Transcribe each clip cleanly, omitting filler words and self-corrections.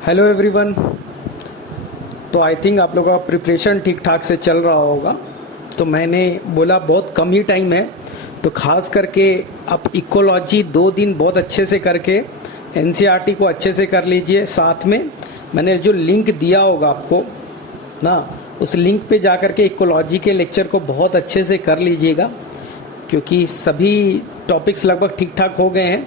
Hello everyone. तो I think आप लोगों का प्रिपरेशन ठीक ठाक से चल रहा होगा। तो मैंने बोला बहुत कम ही टाइम है, तो खास करके आप इकोलॉजी 2 दिन बहुत अच्छे से करके एनसीईआरटी को अच्छे से कर लीजिए। साथ में मैंने जो लिंक दिया होगा आपको ना, उस लिंक पे जा कर के इकोलॉजी के लेक्चर को बहुत अच्छे से कर लीजिएगा, क्योंकि सभी टॉपिक्स लगभग ठीक ठाक हो गए हैं।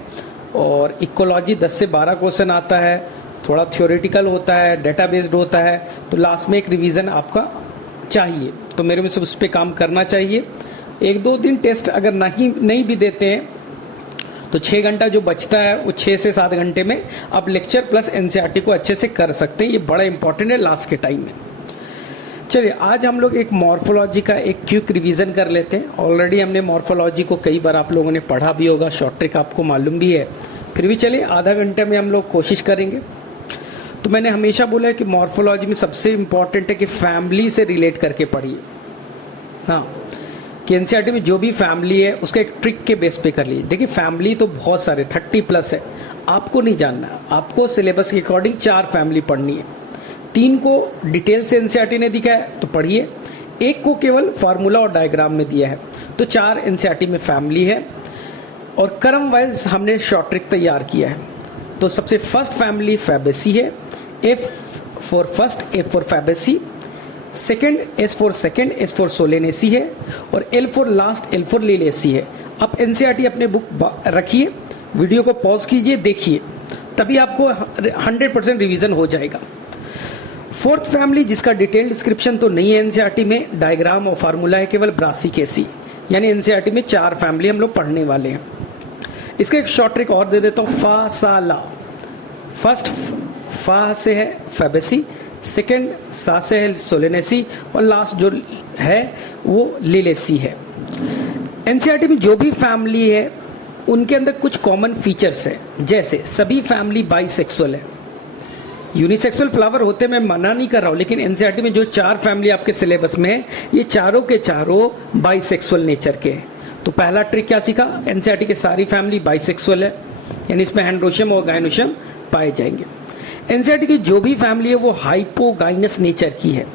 और इकोलॉजी 10 से 12 क्वेश्चन आता है, थोड़ा थ्योरेटिकल होता है, डेटा बेस्ड होता है, तो लास्ट में एक रिवीजन आपका चाहिए। तो मेरे में से उस पर काम करना चाहिए। 1-2 दिन टेस्ट अगर नहीं भी देते हैं तो 6 घंटा जो बचता है वो 6 से 7 घंटे में आप लेक्चर प्लस एनसीईआरटी को अच्छे से कर सकते हैं। ये बड़ा इंपॉर्टेंट है लास्ट के टाइम में। चलिए आज हम लोग एक मॉर्फोलॉजी का एक क्विक रिवीजन कर लेते हैं। ऑलरेडी हमने मॉर्फोलॉजी को कई बार आप लोगों ने पढ़ा भी होगा, शॉर्ट ट्रिक आपको मालूम भी है, फिर भी चलिए आधा घंटे में हम लोग कोशिश करेंगे। तो मैंने हमेशा बोला है कि मॉर्फोलॉजी में सबसे इंपॉर्टेंट है कि फैमिली से रिलेट करके पढ़िए। हाँ, कि एनसीईआरटी में जो भी फैमिली है उसका एक ट्रिक के बेस पे कर लीजिए। देखिए फैमिली तो बहुत सारे 30+ है, आपको नहीं जानना है। आपको सिलेबस के अकॉर्डिंग 4 फैमिली पढ़नी है। 3 को डिटेल से एनसीईआरटी ने दिखा है तो पढ़िए, 1 को केवल फार्मूला और डायग्राम में दिया है। तो 4 एनसीईआरटी में फैमिली है और क्रम वाइज हमने शॉर्ट ट्रिक तैयार किया है। तो सबसे फर्स्ट फैमिली फैबेसी है, F for first, F for Fabaceae. Second S for second, S for Solanaceae है। और L for last, L for Liliaceae है। आप एनसीईआरटी अपने बुक रखिए, वीडियो को पॉज कीजिए, देखिए, तभी आपको 100% रिवीजन हो जाएगा। फोर्थ फैमिली जिसका डिटेल डिस्क्रिप्शन तो नहीं है एनसीईआरटी में, डायग्राम और फार्मूला है केवल, ब्रासिकेसी। यानी एनसीईआरटी में 4 फैमिली हम लोग पढ़ने वाले हैं। इसका एक शॉर्ट ट्रिक और दे देता हूँ, फा सा ला। फर्स्ट फा से है फैबेसी, सेकेंड सा से है सोलेनेसी, और लास्ट जो है वो लिलेसी है। एनसीईआरटी में जो भी फैमिली है उनके अंदर कुछ कॉमन फीचर्स है, जैसे सभी फैमिली बाइसेक्सुअल है। यूनिसेक्सुअल फ्लावर होते मैं मना नहीं कर रहा हूँ, लेकिन एनसीईआरटी में जो 4 फैमिली आपके सिलेबस में है ये चारों के चारों बाइसेक्सुअल नेचर के हैं। तो पहला ट्रिक क्या सीखा, एनसीईआरटी के सारी फैमिली बाइसेक्सुअल है, यानी इसमें एंड्रोशियम और गायनोशियम पाए जाएंगे। एनसीईआरटी की जो भी फैमिली है वो हाइपोगाइनस नेचर की है,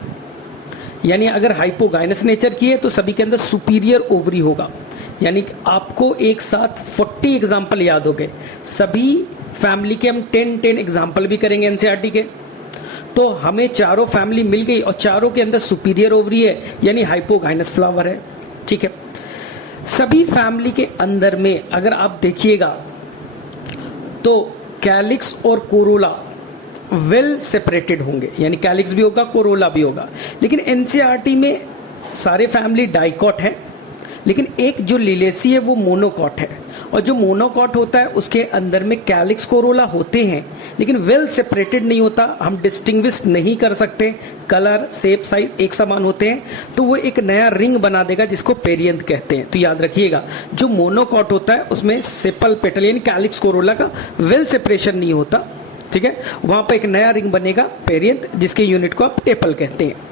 यानी अगर हाइपोगाइनस नेचर की है तो सभी के अंदर सुपीरियर ओवरी होगा। यानी आपको एक साथ 40 एग्जाम्पल याद हो गए। सभी फैमिली के हम 10 एग्जाम्पल भी करेंगे एनसीईआरटी के। तो हमें चारों फैमिली मिल गई और चारों के अंदर सुपीरियर ओवरी है, यानी हाइपोगाइनस फ्लावर है। ठीक है, सभी फैमिली के अंदर में अगर आप देखिएगा तो कैलिक्स और कोरोला वेल सेपरेटेड होंगे, यानी कैलिक्स भी होगा, कोरोला भी होगा। लेकिन एनसीईआरटी में सारे फैमिली डाइकॉट है, लेकिन एक जो लिलेसी है वो मोनोकॉट है। और जो मोनोकॉट होता है उसके अंदर में कैलिक्स कोरोला होते हैं, लेकिन वेल सेपरेटेड नहीं होता, हम डिस्टिंग्विश नहीं कर सकते, कलर शेप साइज एक समान होते हैं, तो वो एक नया रिंग बना देगा जिसको पेरियंथ कहते हैं। तो याद रखिएगा, जो मोनोकॉट होता है उसमें सेपल पेटल यानी कैलिक्स कोरोला का वेल सेपरेशन नहीं होता। ठीक है, वहां पर एक नया रिंग बनेगा पेरियंथ, जिसके यूनिट को आप टेपल कहते हैं।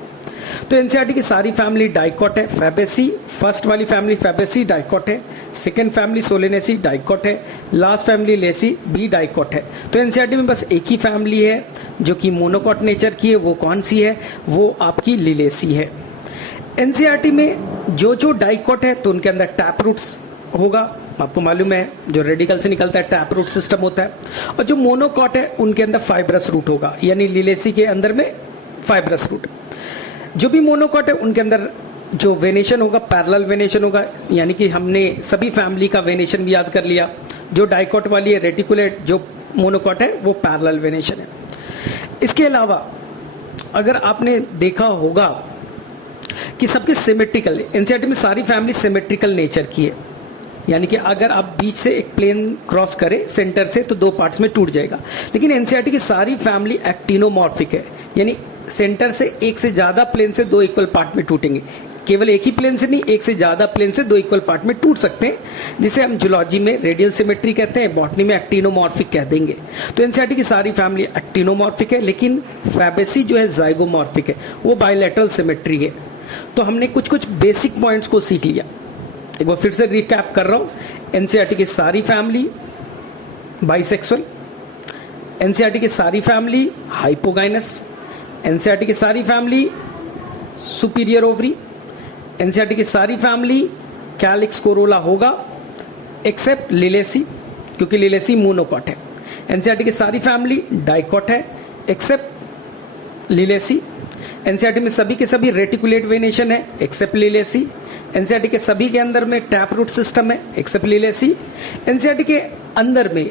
तो एनसीईआरटी की सारी फैमिली डाइकॉट है। फैबेसी फर्स्ट वाली फैमिली फैबेसी डाइकॉट है, सेकेंड फैमिली सोलेनेसी डाइकॉट है, लास्ट फैमिली लेसी भी डाइकॉट है। तो एनसीईआरटी में बस एक ही फैमिली है जो कि मोनोकॉट नेचर की है, वो कौन सी है, वो आपकी लिलेसी है। एनसीईआरटी में जो जो डाइकॉट है तो उनके अंदर टैप रूट्स होगा, आपको मालूम है जो रेडिकल से निकलता है टैप रूट सिस्टम होता है। और जो मोनोकॉट है उनके अंदर फाइब्रस रूट होगा, यानी लिलेसी के अंदर में फाइब्रस रूट। जो भी मोनोकॉट है उनके अंदर जो वेनेशन होगा पैरेलल वेनेशन होगा, यानी कि हमने सभी फैमिली का वेनेशन भी याद कर लिया। जो डाइकॉट वाली है रेटिकुलेट, जो मोनोकॉट है वो पैरेलल वेनेशन है। इसके अलावा अगर आपने देखा होगा कि सबके सिमेट्रिकल, एनसीईआरटी में सारी फैमिली सिमेट्रिकल नेचर की है, यानी कि अगर आप बीच से एक प्लेन क्रॉस करें सेंटर से तो 2 पार्ट्स में टूट जाएगा। लेकिन एनसीईआरटी की सारी फैमिली एक्टिनोमॉर्फिक है, यानी सेंटर से एक से ज्यादा प्लेन से 2 इक्वल पार्ट में टूटेंगे। केवल एक ही प्लेन से नहीं, एक से ज्यादा प्लेन से 2 इक्वल पार्ट में टूट सकते हैं, जिसे हम जूलॉजी में रेडियल सिमेट्री कहते हैं, बॉटनी में एक्टिनोमॉर्फिक कह देंगे। तो एनसीईआरटी की सारी फैमिली एक्टिनोमॉर्फिक है, लेकिन फैबेसी जो है जाइगोमॉर्फिक है, वो बायलैटरल सिमेट्री है। तो हमने कुछ कुछ बेसिक पॉइंट्स को सीख लिया। एक बार फिर से रिकैप कर रहा हूं, एनसीईआरटी की सारी फैमिली बाइसेक्सुअल, एनसीईआरटी की सारी फैमिली हाइपोगाइनस, एनसीईआरटी की सारी फैमिली सुपीरियर ओवरी, एनसीईआरटी की सारी फैमिली कैलिक्स कोरोला होगा एक्सेप्ट लिलेसी, क्योंकि लिलेसी मोनोकॉट है। एनसीईआरटी की सारी फैमिली डाइकॉट है एक्सेप्ट लिलेसी। एनसीईआरटी में सभी के सभी रेटिकुलेट वेनेशन है एक्सेप्ट लिलेसी। एनसीईआरटी के सभी के अंदर में टैप रूट सिस्टम है एक्सेप्ट लिलेसी। एनसीईआरटी के अंदर में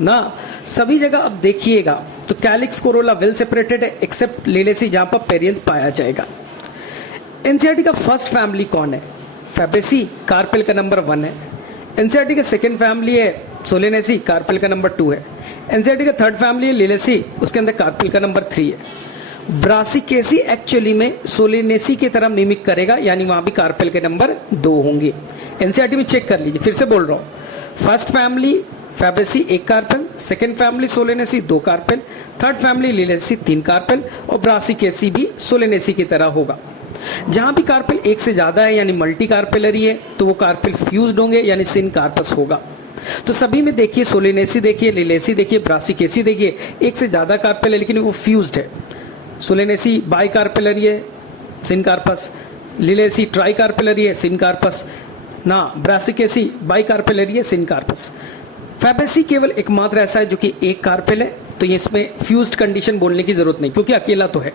ना सभी जगह अब देखिएगा तो कैलिक्स कोरोला वेल सेपरेटेड है एक्सेप्ट लिलेसी, जहां पर पेरियंथ पाया जाएगा। एनसीईआरटी का फर्स्ट फैमिली कौन है? फैबेसी, कार्पेल का नंबर 1 है। एनसीईआरटी का सेकंड फैमिली है सोलेनेसी, कार्पेल का नंबर 2 है। एनसीईआरटी का थर्ड फैमिली है लिलेसी, उसके अंदर कार्पेल का नंबर 3 है। ब्रासिकेसी एक्चुअली में सोलेनेसी की तरह मिमिक करेगा, यानी वहां भी कार्पेल के नंबर 2 होंगे। एनसीईआरटी में चेक कर लीजिए, फिर से बोल रहा हूं, first family Fabaceae 1 carpel, second family Solanaceae 2 carpel, third family Liliaceae 3 carpel और ब्रासिकेसी भी सोलेनेसी की तरह होगा। जहां भी कार्पेल 1 से ज्यादा है यानी मल्टी कार्पेलरी है तो वो कार्पेल फ्यूज्ड होंगे यानी सिन कार्पस होगा। तो सभी में देखिए सोलेनेसी देखिए, लिलेसी देखिए, ब्रासिकेसी देखिए, 1 से ज्यादा कार्पेल है लेकिन वो फ्यूज्ड है। सोलेनेसी बाई कार्पेलरी है सिन कार्पस, लिलेसी ट्राई कार्पेलरी है सिन कार्पस ना, ब्रासिकेसी बाई कार्पेलरी है सिन कार्पस। फैबेसी केवल एकमात्र ऐसा है जो कि 1 कार्पेल है, तो ये इसमें फ्यूज्ड कंडीशन बोलने की जरूरत नहीं क्योंकि अकेला तो है।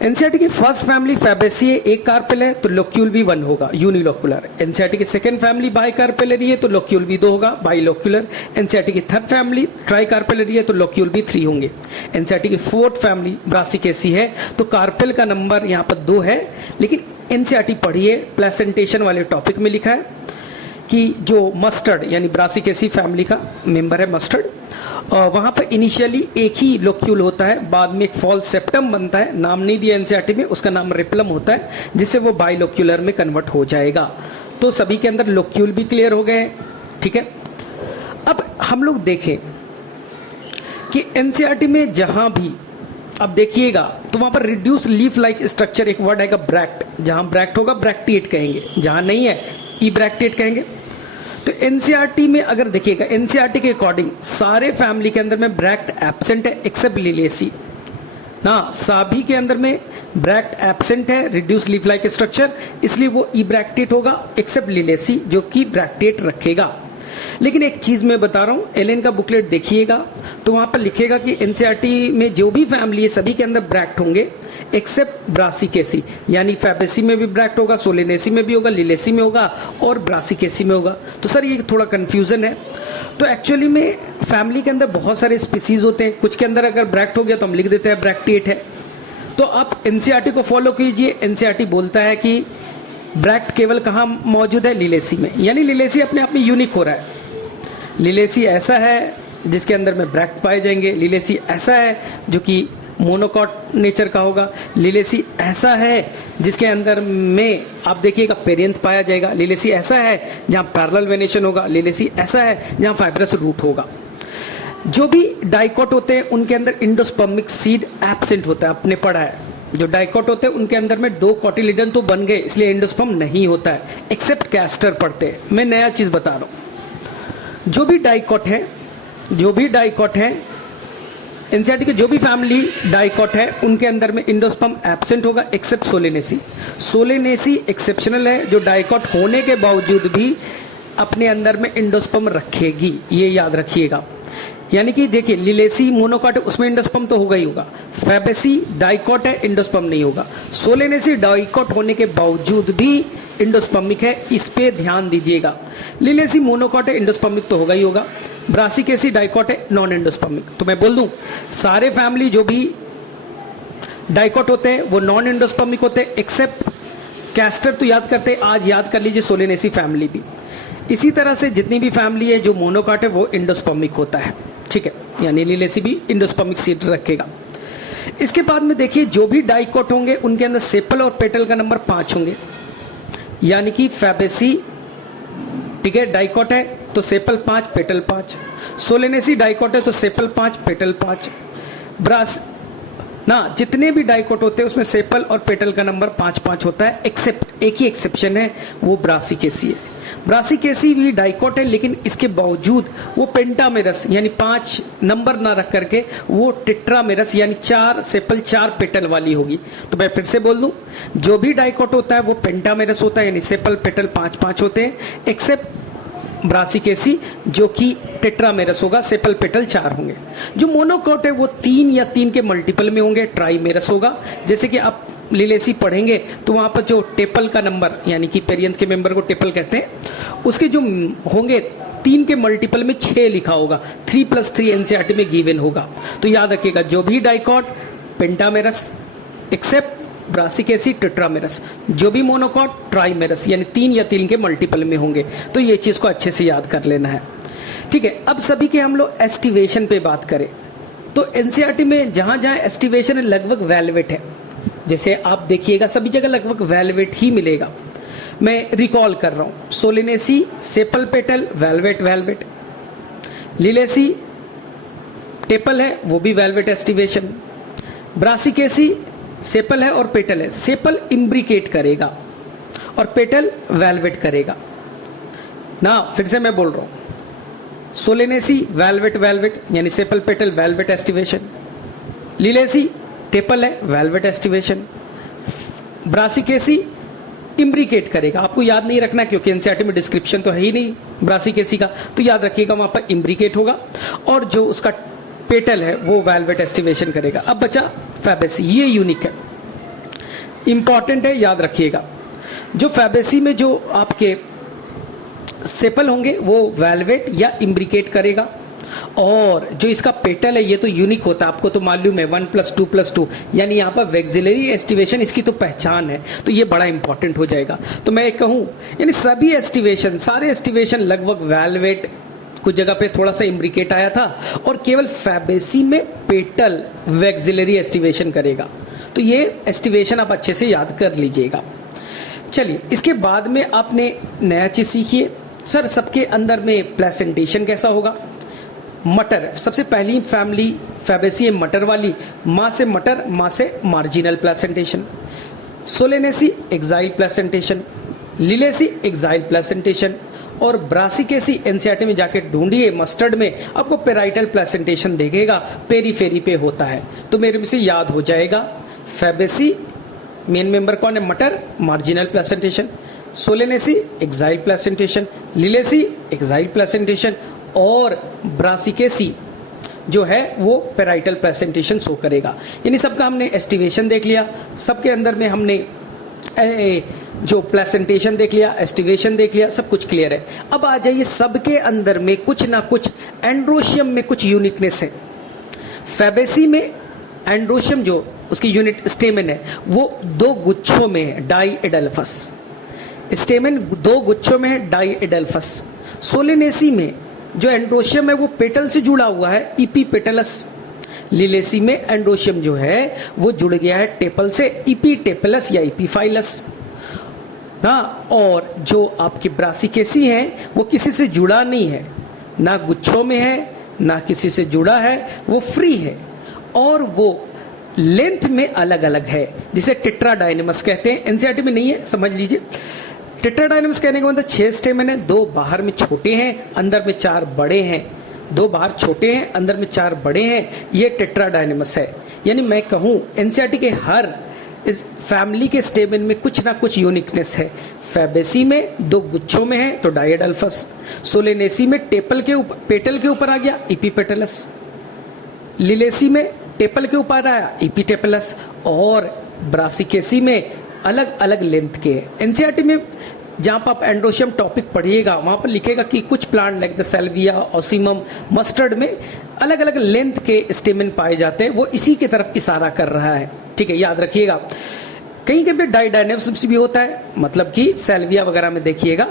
एनसीईआरटी की फर्स्ट फैमिली फैबेसी है 1 कार्पेल है तो लोक्यूल भी 1 होगा यूनिलोकुलर। एनसीईआरटी की सेकंड फैमिली बाई कार्पेलरी है तो लोक्यूल भी 2 होगा बाइलोक्यूलर। एनसीईआरटी की थर्ड फैमिली ट्राई कार्पेलरी है तो लोक्यूल भी 3 होंगे। एनसीईआरटी की फोर्थ फैमिली ब्रासिकेसी है तो कार्पेल का नंबर यहाँ पर 2 है, लेकिन एनसीईआरटी पढ़िए प्लेसेंटेशन वाले टॉपिक में लिखा है कि जो मस्टर्ड यानी ब्रासिकेसी फैमिली का मेंबर है मस्टर्ड, वहां पर इनिशियली एक ही लोक्यूल होता है, बाद में एक फॉल्स सेप्टम बनता है, नाम नहीं दिया एनसीईआरटी में, उसका नाम रिप्लम होता है जिससे वो बाइलोक्यूलर में कन्वर्ट हो जाएगा। तो सभी के अंदर लोक्यूल भी क्लियर हो गए, ठीक है। अब हम लोग देखें कि एनसीईआरटी में जहां भी अब देखिएगा तो वहां पर रिड्यूस लीफ लाइक स्ट्रक्चर एक वर्ड आएगा ब्रैक्ट, जहां ब्रैक्ट होगा ब्रैक्टिएट कहेंगे, जहां नहीं है ई ब्रैक्टिएट कहेंगे। तो एनसीईआरटी में अगर देखिएगा एनसीईआरटी के अकॉर्डिंग सारे फैमिली के अंदर में ब्रैक्ट एब्सेंट है एक्सेप्ट लिलेसी ना, सभी के अंदर में ब्रैक्ट एब्सेंट है रिड्यूस लीफ लाइक स्ट्रक्चर, इसलिए वो ई ब्रैक्टिएट होगा एक्सेप्ट लिलेसी जो कि ब्रैक्टिएट रखेगा। लेकिन एक चीज मैं बता रहा हूं, एलेन का बुकलेट देखिएगा तो वहां पर लिखेगा कि एनसीईआरटी में जो भी फैमिली है सभी के अंदर ब्रैक्ट होंगे एक्सेप्ट ब्रासिकेसी, यानी फैबेसी में भी ब्रैक्ट होगा, सोलेनेसी में भी होगा, लिलेसी में होगा और ब्रासिकेसी में होगा। तो सर ये थोड़ा कंफ्यूजन है। तो एक्चुअली में फैमिली के अंदर बहुत सारे स्पीसीज होते हैं, कुछ के अंदर अगर ब्रैक्ट हो गया तो हम लिख देते हैं ब्रैक्टिएट है। तो आप एनसीईआरटी को फॉलो कीजिए, एनसीईआरटी बोलता है कि ब्रैक्ट केवल कहां मौजूद है? लिलेसी में, यानी लिलेसी अपने आप में यूनिक हो रहा है। लिलेसी ऐसा है जिसके अंदर में ब्रैक्ट पाए जाएंगे, लिलेसी ऐसा है जो कि मोनोकॉट नेचर का होगा, लिलेसी ऐसा है जिसके अंदर में आप देखिएगा पेरियंथ पाया जाएगा, लिलेसी ऐसा है जहां पैरेलल वेनेशन होगा, लिलेसी ऐसा है जहां फाइब्रस रूट होगा। जो भी डाइकॉट होते हैं उनके अंदर इंडोस्पर्मिक सीड एब्सेंट होता है, आपने पढ़ा है। जो डाइकॉट होते हैं उनके अंदर में 2 कॉटिलिडन तो बन गए इसलिए एंडोस्पर्म नहीं होता है एक्सेप्ट कैस्टर पढ़ते हैं। मैं नया चीज बता रहा हूं, जो भी डाइकॉट है एनसीईआरटी के जो भी फैमिली डाइकॉट है उनके अंदर में इंडोस्पर्म एब्सेंट होगा एक्सेप्ट सोलेनेसी। सोलेनेसी एक्सेप्शनल है जो डाइकॉट होने के बावजूद भी अपने अंदर में इंडोस्पर्म रखेगी, ये याद रखिएगा। यानी कि देखिए लिलेसी मोनोकॉट है उसमें इंडोस्पर्म तो होगा ही होगा, फैबेसी डाइकॉट है इंडोस्पर्म नहीं होगा, सोलेनेसी डाइकॉट होने के बावजूद भी इंडोस्पर्मिक है, इस पे ध्यान दीजिएगा। लिलेसी मोनोकॉट है इंडोस्पर्मिक तो होगा ही होगा, ब्रासिकेसी डाइकॉट है नॉन इंडोस्पर्मिक। तो मैं बोल दूं सारे फैमिली जो भी डाइकॉट होते हैं वो नॉन इंडोस्पर्मिक होते हैं एक्सेप्ट कैस्टर, तो याद करते हैं, आज याद कर लीजिए सोलेनेसी फैमिली भी। इसी तरह से जितनी भी फैमिली है जो मोनोकॉट है वो इंडोस्पर्मिक होता है, ठीक है, यानी लिलेसी भी इंडोस्पर्मिक सीड रखेगा। इसके बाद में देखिए जो भी डाइकॉट होंगे उनके अंदर सेपल और पेटल का नंबर 5 होंगे, यानी कि फैबेसी ठीक है डाइकॉट है तो सेपल 5 पेटल 5, सोलेनेसी डाइकॉट है तो सेपल 5 पेटल 5, ना, जितने भी डाइकोट होते हैं उसमें सेपल और पेटल का नंबर 5-5 होता है, एक्सेप्ट एक ही एक्सेप्शन है, वो ब्रासिकेसी है। ब्रासिकेसी भी डाइकोट है, लेकिन इसके बावजूद वो पेंटामेरस यानी 5 नंबर ना रख करके वो टेट्रामेरस यानी 4 सेपल 4 पेटल वाली होगी। तो मैं फिर से बोल दूं, जो भी डाइकोट होता है वो पेंटामेरस होता है, यानी सेपल पेटल 5-5 होते हैं, एक्सेप्ट ब्रासिकेसी जो कि टेट्रामेरस होगा, सेपल पेटल 4 होंगे। जो मोनोकोट है वो 3 या 3 के मल्टीपल में होंगे, ट्राइमेरस होगा। जैसे कि आप लिलेसी पढ़ेंगे तो वहां पर जो टेपल का नंबर यानी कि पेरियंथ के मेंबर को टेपल कहते हैं, उसके जो होंगे 3 के मल्टीपल में 6 लिखा होगा, 3+3 एनसीईआरटी में गिवन होगा। तो याद रखिएगा, जो भी dicot pentamerous, except Brassicaceae tetramerous, जो भी मोनोकोट ट्राइमेरस यानी 3 या 3 के मल्टीपल में होंगे। तो ये चीज को अच्छे से याद कर लेना है, ठीक है। अब सभी के हम लोग एस्टिवेशन पे बात करें तो एनसीईआरटी में जहां जहां एस्टिवेशन है लगभग वेलवेट है। जैसे आप देखिएगा सभी जगह लगभग वेलवेट ही मिलेगा। मैं रिकॉल कर रहा हूं, Solanaceae sepal petal valvate valvate, Liliaceae tepal है वो भी वेलवेट एस्टिवेशन, ब्रासिकेसी सेपल है और पेटल है, सेपल इम्ब्रिकेट करेगा और पेटल वेलवेट करेगा ना। फिर से मैं बोल रहा हूं, सोलेनेसी वेलवेट वेलवेट यानी sepal petal valvate aestivation, Liliaceae tepal है वेलवेट एस्टिवेशन, ब्रासिकेसी इम्ब्रिकेट करेगा। आपको याद नहीं रखना क्योंकि एनसीईआरटी में डिस्क्रिप्शन तो है ही नहीं ब्रासिकेसी का, तो याद रखिएगा वहां पर इम्ब्रिकेट होगा और जो उसका पेटल है वो वेलवेट एस्टिवेशन करेगा। अब बचा फैबेसी, ये यूनिक है, इंपॉर्टेंट है, याद रखिएगा। जो फैबेसी में जो आपके सेपल होंगे वो वेलवेट या इम्ब्रिकेट करेगा और जो इसका पेटल है ये तो यूनिक होता है, आपको तो मालूम है 1+2+2 यानी यहाँ पर वेक्सिलरी एस्टिवेशन इसकी तो पहचान है, तो ये बड़ा इंपॉर्टेंट हो जाएगा। तो मैं कहूँ यानी सभी एस्टिवेशन, सारे एस्टिवेशन लगभग वेलवेट, कुछ जगह पे थोड़ा सा इम्ब्रिकेट आया था और केवल फैबेसी में पेटल वेक्सिलरी एस्टिवेशन करेगा। तो ये एस्टिवेशन आप अच्छे से याद कर लीजिएगा। चलिए इसके बाद में आपने नया चीज सीखिए, सर सबके अंदर में प्लेसेंटेशन कैसा होगा। मटर सबसे पहली फैमिली फैबेसी है मटर वाली, माँ से मटर, माँ से marginal placentation, Solanaceae axile placentation, Liliaceae axile placentation और ब्रासिकेसी एनसीईआरटी में जाके ढूंढिए, मस्टर्ड में आपको पेराइटल प्लेसेंटेशन देखेगा, पेरीफेरी पे होता है। तो मेरे में से याद हो जाएगा, फैबेसी मेन मेंबर कौन है, मटर, marginal placentation, Solanaceae axile placentation, Liliaceae axile placentation और ब्रासिकेसी जो है वो पेराइटल प्लेसेंटेशन शो करेगा। यानी सबका हमने एस्टिवेशन देख लिया, सबके अंदर में हमने जो प्लेसेंटेशन देख लिया, एस्टिवेशन देख लिया, सब कुछ क्लियर है। अब आ जाइए, सबके अंदर में कुछ ना कुछ एंड्रोशियम में कुछ यूनिकनेस है। फैबेसी में एंड्रोशियम जो उसकी यूनिट स्टेमेन है वो 2 गुच्छों में है, डाई एडल्फस, स्टेमेन 2 गुच्छों में है, डाई एडल्फस। सोलेनेसी में जो एंड्रोशियम है वो पेटल से जुड़ा हुआ है, इपीपेटलस। लिलेसी में एंड्रोशियम जो है वो जुड़ गया है टेपल से, इपीटेपलस या इपीफाइलस ना। और जो आपकी ब्रासिकेसी है वो किसी से जुड़ा नहीं है, ना गुच्छों में है ना किसी से जुड़ा है, वो फ्री है और वो लेंथ में अलग अलग है, जिसे टेट्राडाइनेमस कहते हैं। एनसीईआरटी में नहीं है, समझ लीजिए। टेट्राडाइनेमस कहने का मतलब 6 स्टेमन है, 2 बाहर में छोटे हैं, अंदर में 4 बड़े हैं, 2 बाहर छोटे हैं, अंदर में 4 बड़े हैं, ये टेट्राडाइनेमस है। यानी मैं कहूँ एनसीईआरटी के हर इस फैमिली के स्टेमन में कुछ ना कुछ यूनिकनेस है। फैबेसी में 2 गुच्छों में है तो डाइएडल्फस, सोलेनेसी में पेटल के ऊपर आ गया इपीपेटलस, लिलेसी में टेपल के ऊपर आया इपीटेपलस और ब्रासिकेसी में अलग अलग लेंथ के। एनसीईआरटी में जहां पर आप एंड्रोशियम टॉपिक पढ़िएगा वहां पर लिखेगा कि कुछ plant like the सेल्विया, Ocimum, mustard में अलग अलग लेंथ के स्टेमन पाए जाते हैं, वो इसी की तरफ इशारा कर रहा है, ठीक है, याद रखिएगा। कहीं कहीं पे डाइडाइनेमस भी होता है, मतलब कि सेल्विया वगैरह में देखिएगा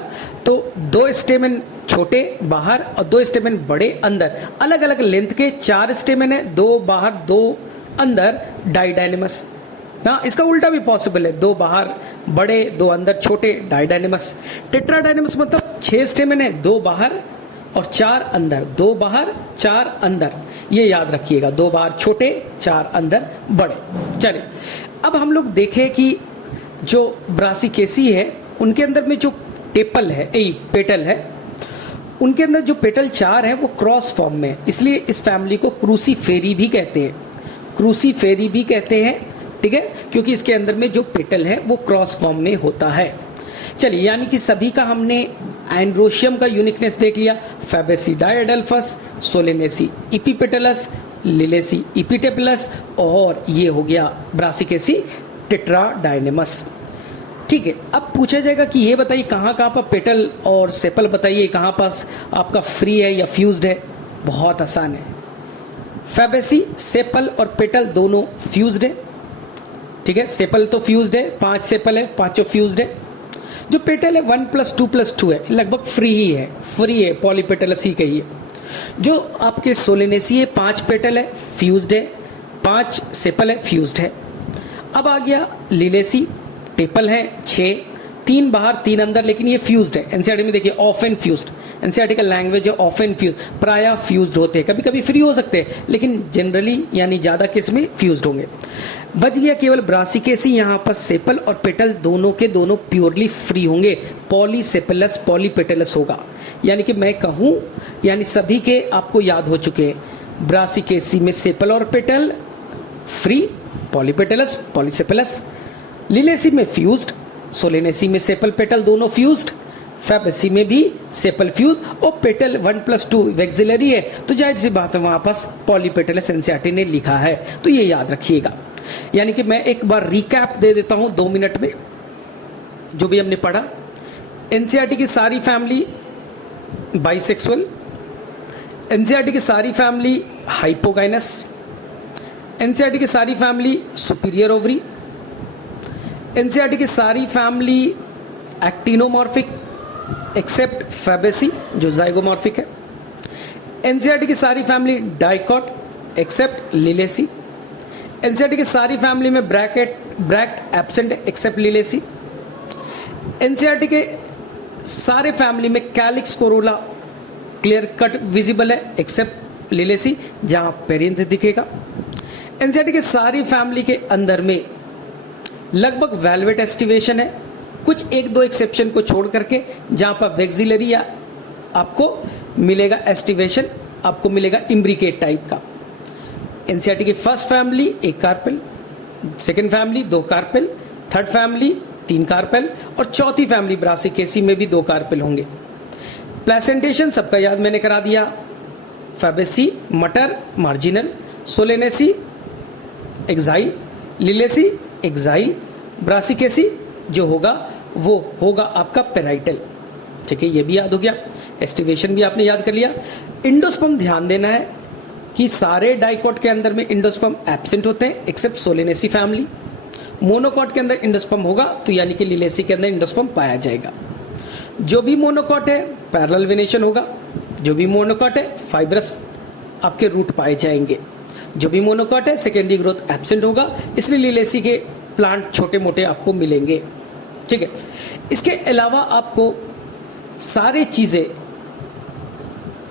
तो 2 स्टेमन छोटे बाहर और 2 स्टेमन बड़े अंदर, अलग अलग लेंथ के 4 स्टेमन है, 2 बाहर 2 अंदर, डाइडाइनेमस ना। इसका उल्टा भी पॉसिबल है, 2 बाहर बड़े 2 अंदर छोटे, डाइडाइनेमस। टेट्राडाइनेमस मतलब 6 स्टेमन है, 2 बाहर और 4 अंदर, 2 बाहर 4 अंदर, ये याद रखिएगा। 2 बाहर छोटे, 4 अंदर बड़े। चलिए अब हम लोग देखें कि जो ब्रासिकेसी है उनके अंदर में जो पेटल है, उनके अंदर जो पेटल 4 है वो क्रॉस फॉर्म में है, इसलिए इस फैमिली को क्रूसीफेरी भी कहते हैं, क्रूसीफेरी भी कहते हैं, ठीक है, क्योंकि इसके अंदर में जो पेटल है वो क्रॉस फॉर्म में होता है। चलिए यानी कि सभी का हमने एंड्रोशियम का यूनिकनेस देख लिया, फैबेसी डायडेल्फस, सोलेनेसी इपीपेटलस, लिलेसी इपीटेपलस, और ये हो गया ब्रासिकेसी टेट्राडाइनेमस। ठीक है, अब पूछा जाएगा कि ये बताइए कहाँ कहाँ पर पेटल और सेपल बताइए कहाँ पास आपका फ्री है या फ्यूज्ड है। बहुत आसान है, फैबेसी सेपल और पेटल दोनों फ्यूज्ड है, ठीक है, सेपल तो फ्यूज्ड है, 5 सेपल है, 5 फ्यूज्ड है। जो पेटल है 1 + 2 + 2 है, लगभग फ्री है, पॉलीपेटलस ही कहिए। जो आपके सोलेनेसी है 5 पेटल है, फ्यूज्ड है, 5 सेपल है, फ्यूज्ड है। अब आ गया लिलेसी, टेपल है 6, 3 बाहर 3 अंदर, लेकिन ये फ्यूज्ड है। एनसीईआरटी में देखिए ऑफन फ्यूज्ड, एनसीईआरटी का लैंग्वेज है ऑफन फ्यूज्ड, प्रायः फ्यूज्ड होते हैं, कभी कभी फ्री हो सकते हैं, लेकिन जनरली यानी ज्यादा केस में फ्यूज्ड होंगे। बच गया केवल ब्रासिकेसी, यहाँ पर सेपल और पेटल दोनों के दोनों प्योरली फ्री होंगे, पॉलीसेपलस पॉलीपेटलस होगा। यानी कि मैं कहूँ यानी सभी के आपको याद हो चुके हैं, ब्रासिकेसी में सेपल और पेटल फ्री, पॉलीपेटलस पॉलीसेपलस, लिलेसी में फ्यूज्ड, सोलेनेसी में सेपल पेटल दोनों फ्यूज्ड, फैबेसी में भी सेपल फ्यूज और पेटल 1 + 2 वेक्सिलरी है, तो जाहिर सी बात है वहां पास पॉलीपेटलस एनसीईआरटी ने लिखा है, तो ये याद रखिएगा। यानी कि मैं एक बार रिकैप दे देता हूं 2 मिनट में जो भी हमने पढ़ा। एनसीईआरटी की सारी फैमिली बाइसेक्सुअल, एनसीईआरटी की सारी फैमिली हाइपोगाइनस, एनसीईआरटी की सारी फैमिली सुपीरियर ओवरी, एनसीईआरटी की सारी फैमिली एक्टिनोमॉर्फिक एक्सेप्ट फैबेसी जो जाइगोमॉर्फिक है, एनसीईआरटी की सारी फैमिली डाइकॉट एक्सेप्ट लिलेसी, एनसीईआरटी की सारी फैमिली में ब्रैक्ट एब्सेंट एक्सेप्ट लिलेसी, एनसीईआरटी के सारे फैमिली में calyx Corolla clear cut visible है एक्सेप्ट लिलेसी जहां पेरिंथ दिखेगा। एनसीईआरटी के सारी फैमिली के अंदर में लगभग वेलवेट एस्टिवेशन है, कुछ 1-2 एक्सेप्शन को छोड़ करके, जहां पर वेक्सिलरी या आपको मिलेगा एस्टिवेशन, आपको मिलेगा इम्ब्रिकेट टाइप का। एनसीईआरटी की first family 1 carpel, second family 2 carpel, third family 3 carpel और चौथी फैमिली ब्रासिकेसी में भी 2 कार्पेल होंगे। प्लेसेंटेशन सबका याद मैंने करा दिया, फैबेसी मटर marginal, Solanaceae axile, Liliaceae axile, Brassicaceae जो होगा वो होगा आपका पेराइटल। ठीक है, ये भी याद हो गया, एस्टिवेशन भी आपने याद कर लिया। इंडोस्पर्म ध्यान देना है कि सारे डाइकॉट के अंदर में इंडोस्पर्म एब्सेंट होते हैं एक्सेप्ट सोलेनेसी फैमिली। मोनोकॉट के अंदर इंडोस्पर्म होगा तो यानी कि लिलेसी के अंदर इंडोस्पर्म पाया जाएगा। जो भी मोनोकॉट है पैरेलल वेनेशन होगा, जो भी मोनोकॉट है फाइब्रस आपके रूट पाए जाएंगे, जो भी मोनोकॉट है सेकेंडरी ग्रोथ एब्सेंट होगा, इसलिए लिलेसी के प्लांट छोटे मोटे आपको मिलेंगे। ठीक है, इसके अलावा आपको सारे चीजें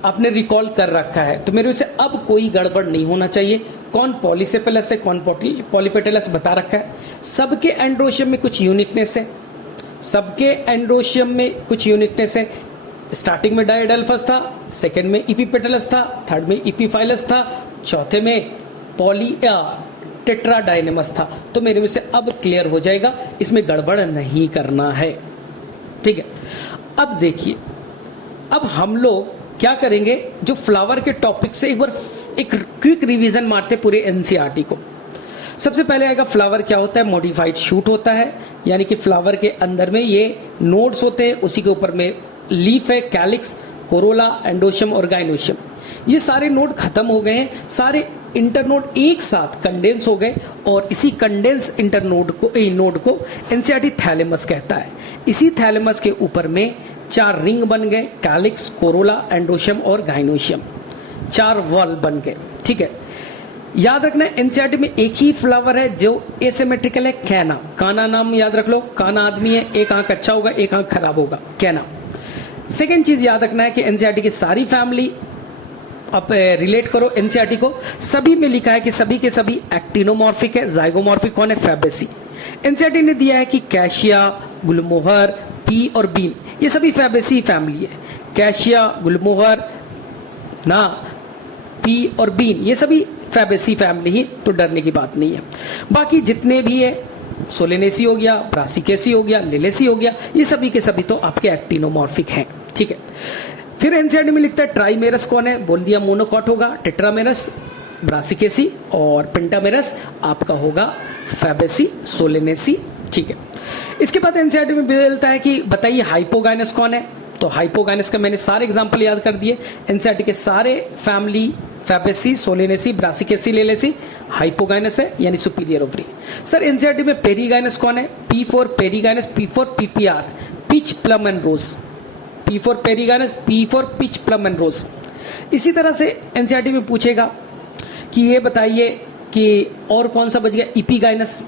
आपने रिकॉल कर रखा है, तो मेरे से अब कोई गड़बड़ नहीं होना चाहिए। कौन पॉलीसेपेलस है कौन पॉलीपेटलस बता रखा है, सबके एंड्रोशियम में कुछ यूनिकनेस है, सबके एंड्रोशियम में कुछ यूनिकनेस है। स्टार्टिंग में डायडेल्फस था, सेकंड में इपीपेटलस था, थर्ड में इपीफाइलस था, चौथे में टेट्राडाइनेमस था। तो मेरे में से अब क्लियर हो जाएगा, इसमें गड़बड़ नहीं करना है। ठीक है, अब देखिए, अब हम लोग क्या करेंगे, जो फ्लावर के टॉपिक से एक बार एक क्विक रिवीजन मारते पूरे एनसीईआरटी को। सबसे पहले आएगा फ्लावर क्या होता है, मॉडिफाइड शूट होता है, यानी कि फ्लावर के अंदर में ये नोड्स होते हैं, उसी के ऊपर में लीफ है, कैलिक्स, कोरोला, एंडोशियम और गाइनोशियम। ये सारे नोड खत्म हो गए हैं, सारे इंटरनोड एक साथ कंडेंस हो गए और इसी कंडेंस इंटरनोड को नोड को एनसीईआरटी थैलेमस कहता है। इसी थैलेमस के ऊपर में 4 रिंग बन गए, कैलिक्स, कोरोला, एंडोशियम और गाइनोशियम, 4 वॉल बन गए। ठीक है, याद रखना एनसीईआरटी में एक ही फ्लावर है जो एसिमेट्रिकल है, कैना। काना नाम याद रख लो, काना आदमी है, एक आंख अच्छा होगा एक आंख खराब होगा, कैना। सेकेंड चीज याद रखना है कि एनसीईआरटी की सारी फैमिली आप रिलेट करो एनसीईआरटी को, सभी में लिखा है कि सभी के सभी एक्टिनोमॉर्फिक है, जाइगोमॉर्फिक कौन है, फैबेसी। एनसीईआरटी ने दिया है कि कैशिया, गुलमोहर, पी और बीन ये सभी फैबेसी फैमिली है। कैशिया, गुलमोहर ना, पी और बीन ये सभी फैबेसी फैमिली ही, तो डरने की बात नहीं है। बाकी जितने भी है, सोलेनेसी हो गया, ब्रासिकेसी हो गया, लिलेसी हो गया, ये सभी के सभी तो आपके एक्टिनोमॉर्फिक हैं, ठीक है। फिर एनसीईआरटी में लिखता है ट्राइमेरस कौन है, बोल दिया मोनोकॉट होगा, टेट्रामेरस ब्रासिकेसी और पेंटामेरस आपका होगा फैबेसी, सोलेनेसी, ठीक है। इसके बाद एनसीईआरटी में बोलता है कि बताइए हाइपोगाइनस कौन है, तो हाइपोगाइनस का मैंने सारे एग्जांपल याद कर दिए। एनसीईआरटी के सारे family Fabaceae, Solanaceae, Brassicaceae, Liliaceae hypogynous है यानी सुपीरियर ओवरी। सर एनसीईआरटी में पेरीगाइनस कौन है, P for perigynous, P for PPR, peach plum and rose, P for perigynous, P for peach plum and rose. इसी तरह से एनसीईआरटी में पूछेगा कि ये बताइए कि और कौन सा बच गया, इपीगाइनस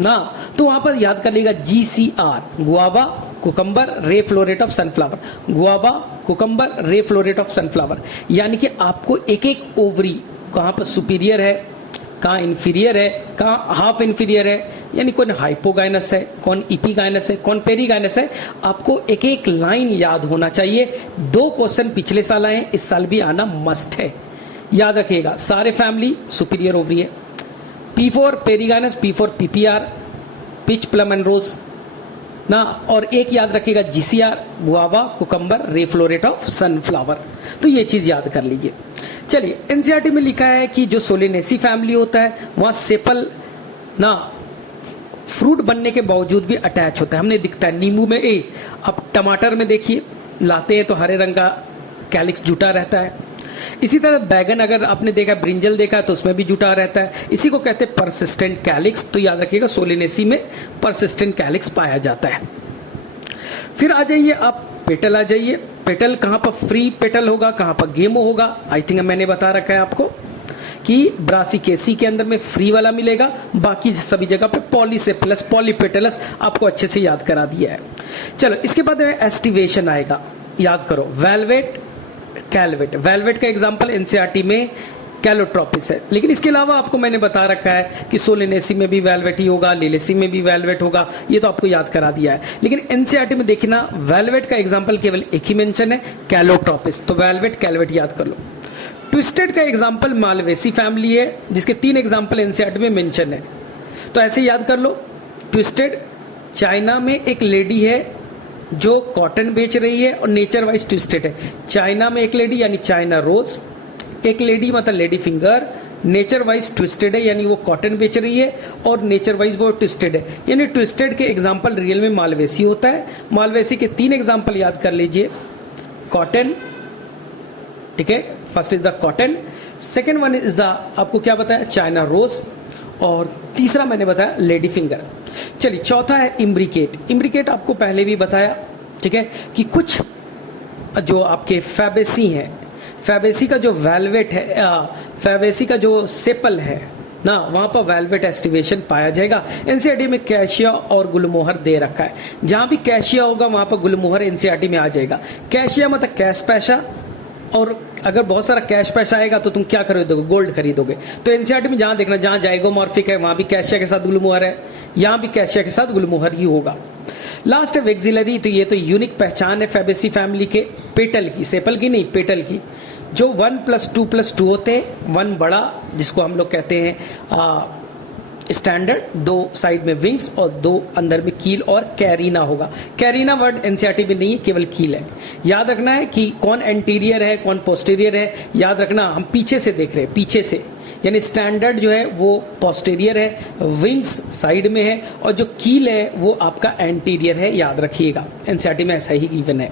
ना, तो वहां पर याद कर लेगा GCR, guava, cucumber, ray floret of sunflower, guava, cucumber, ray floret of sunflower. यानी कि आपको एक एक ओवरी कहां पर सुपीरियर है, कहां इंफीरियर है, कहां हाफ इंफीरियर है, यानी कौन हाइपोगाइनस है, कौन इपीगाइनस है, कौन पेरीगाइनस है, आपको एक एक लाइन याद होना चाहिए। 2 क्वेश्चन पिछले साल आए, इस साल भी आना मस्ट है, याद रखिएगा। सारे फैमिली सुपीरियर ओवरी है, P for perigynous, P for PPR, peach plum and rose ना, और एक याद रखिएगा GCR, guava, cucumber, ray floret of sunflower. तो ये चीज याद कर लीजिए। चलिए एनसीईआरटी में लिखा है कि जो सोलेनेसी फैमिली होता है वहां सेपल ना फ्रूट बनने के बावजूद भी अटैच होता है, हमने दिखता है नींबू में अब टमाटर में देखिए लाते हैं तो हरे रंग का कैलिक्स जुटा रहता है। इसी तरह बैगन अगर आपने देखा, ब्रिंजल देखा तो उसमें भी जुटा रहता है, इसी को कहते हैं परसिस्टेंट कैलिक्स। तो याद रखिएगा सोलेनेसी में परसिस्टेंट कैलिक्स पाया जाता है। फिर आ जाइए आप पेटल, आ जाइए पेटल कहां पर फ्री पेटल होगा, कहां पर गेमो होगा। आई थिंक मैंने बता रखा है आपको कि ब्रासिकेसी के अंदर में फ्री वाला मिलेगा, बाकी सभी जगह पे पॉलीसेप्लस, पॉलीपेटलस आपको अच्छे से याद करा दिया है। चलो इसके बाद एस्टिवेशन आएगा, याद करो वेलवेट, कैलवेट। वेलवेट का एग्जांपल एनसीईआरटी में कैलोट्रोपिस है, लेकिन इसके अलावा आपको मैंने बता रखा है कि सोलेनेसी में भी वेलवेट ही होगा, लिलेसी में भी वेलवेट होगा, ये तो आपको याद करा दिया है। लेकिन एनसीईआरटी में देखना वेलवेट का एग्जांपल केवल एक ही मेंशन है, कैलोट्रोपिस। तो वेलवेट, कैलवेट याद कर लो। ट्विस्टेड का एग्जांपल मालवेसी फैमिली है, जिसके 3 एग्जांपल एनसीईआरटी में मेंशन है, तो ऐसे याद कर लो। ट्विस्टेड, चाइना में एक लेडी है जो कॉटन बेच रही है और नेचर वाइज ट्विस्टेड है। चाइना में एक लेडी यानी चाइना रोज, एक लेडी मतलब lady finger, nature wise twisted है यानी वो कॉटन बेच रही है और नेचर वाइज वो ट्विस्टेड है, यानी ट्विस्टेड के एग्जांपल रियल में मालवेसी होता है। मालवेसी के 3 एग्जांपल याद कर लीजिए, कॉटन, ठीक है, first is the cotton, second one is the आपको क्या बताया, चाइना रोज, और तीसरा मैंने बताया लेडी फिंगर। चलिए चौथा है इम्ब्रिकेट। इम्ब्रिकेट आपको पहले भी बताया, ठीक है, कि कुछ जो आपके फैबेसी हैं, फैबेसी का जो वेलवेट है, फैबेसी का जो सेपल है ना, वहां पर वेलवेट एस्टिवेशन पाया जाएगा। एनसीईआरटी में कैशिया और गुलमोहर दे रखा है, जहां भी कैशिया होगा वहां पर गुलमोहर एनसीईआरटी में आ जाएगा। कैशिया मतलब कैश पैसा, और अगर बहुत सारा कैश पैसा आएगा तो तुम क्या खरीदोगे, गोल्ड खरीदोगे। तो एनसीईआरटी में जहां देखना, जहां जाइगोमॉर्फिक है वहां भी कैशिया के साथ गुलमोहर है, यहां भी कैशिया के साथ गुलमोहर ही होगा। लास्ट है वेक्सिलरी, तो ये तो यूनिक पहचान है फैबेसी फैमिली के, पेटल की, सेपल की नहीं, पेटल की, जो 1 + 2 + 2 होते हैं। 1 बड़ा जिसको हम लोग कहते हैं स्टैंडर्ड, 2 साइड में विंग्स और 2 अंदर में कील, और कैरीना होगा। कैरीना वर्ड एनसीईआरटी में नहीं है, केवल कील है। याद रखना है कि कौन एंटीरियर है कौन पोस्टीरियर है, याद रखना हम पीछे से देख रहे हैं, पीछे से, यानी स्टैंडर्ड जो है वो पोस्टीरियर है, विंग्स साइड में है, और जो कील है वो आपका एंटीरियर है, याद रखिएगा, एनसीईआरटी में ऐसा ही गिवन है।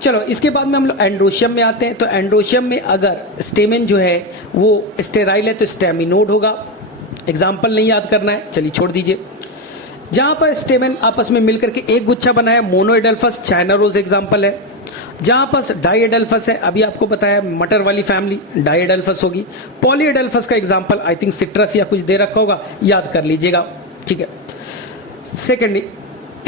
चलो इसके बाद में हम लोग एंड्रोशियम में आते हैं। तो एंड्रोशियम में अगर स्टेमेन जो है वो स्टेराइल है तो स्टेमिनोड होगा। एग्जाम्पल नहीं याद करना है, चलिए छोड़ दीजिए। जहां पर स्टेमेन आपस में मिलकर के एक गुच्छा बना है, मोनोएडल्फस, चाइना रोज एग्जाम्पल है। जहां पर डाइएडल्फस है, अभी आपको बताया मटर वाली फैमिली डाइएडल्फस होगी। पॉलीएडल्फस का एग्जाम्पल आई थिंक सिट्रस या कुछ दे रखा होगा, याद कर लीजिएगा, ठीक है। सेकेंड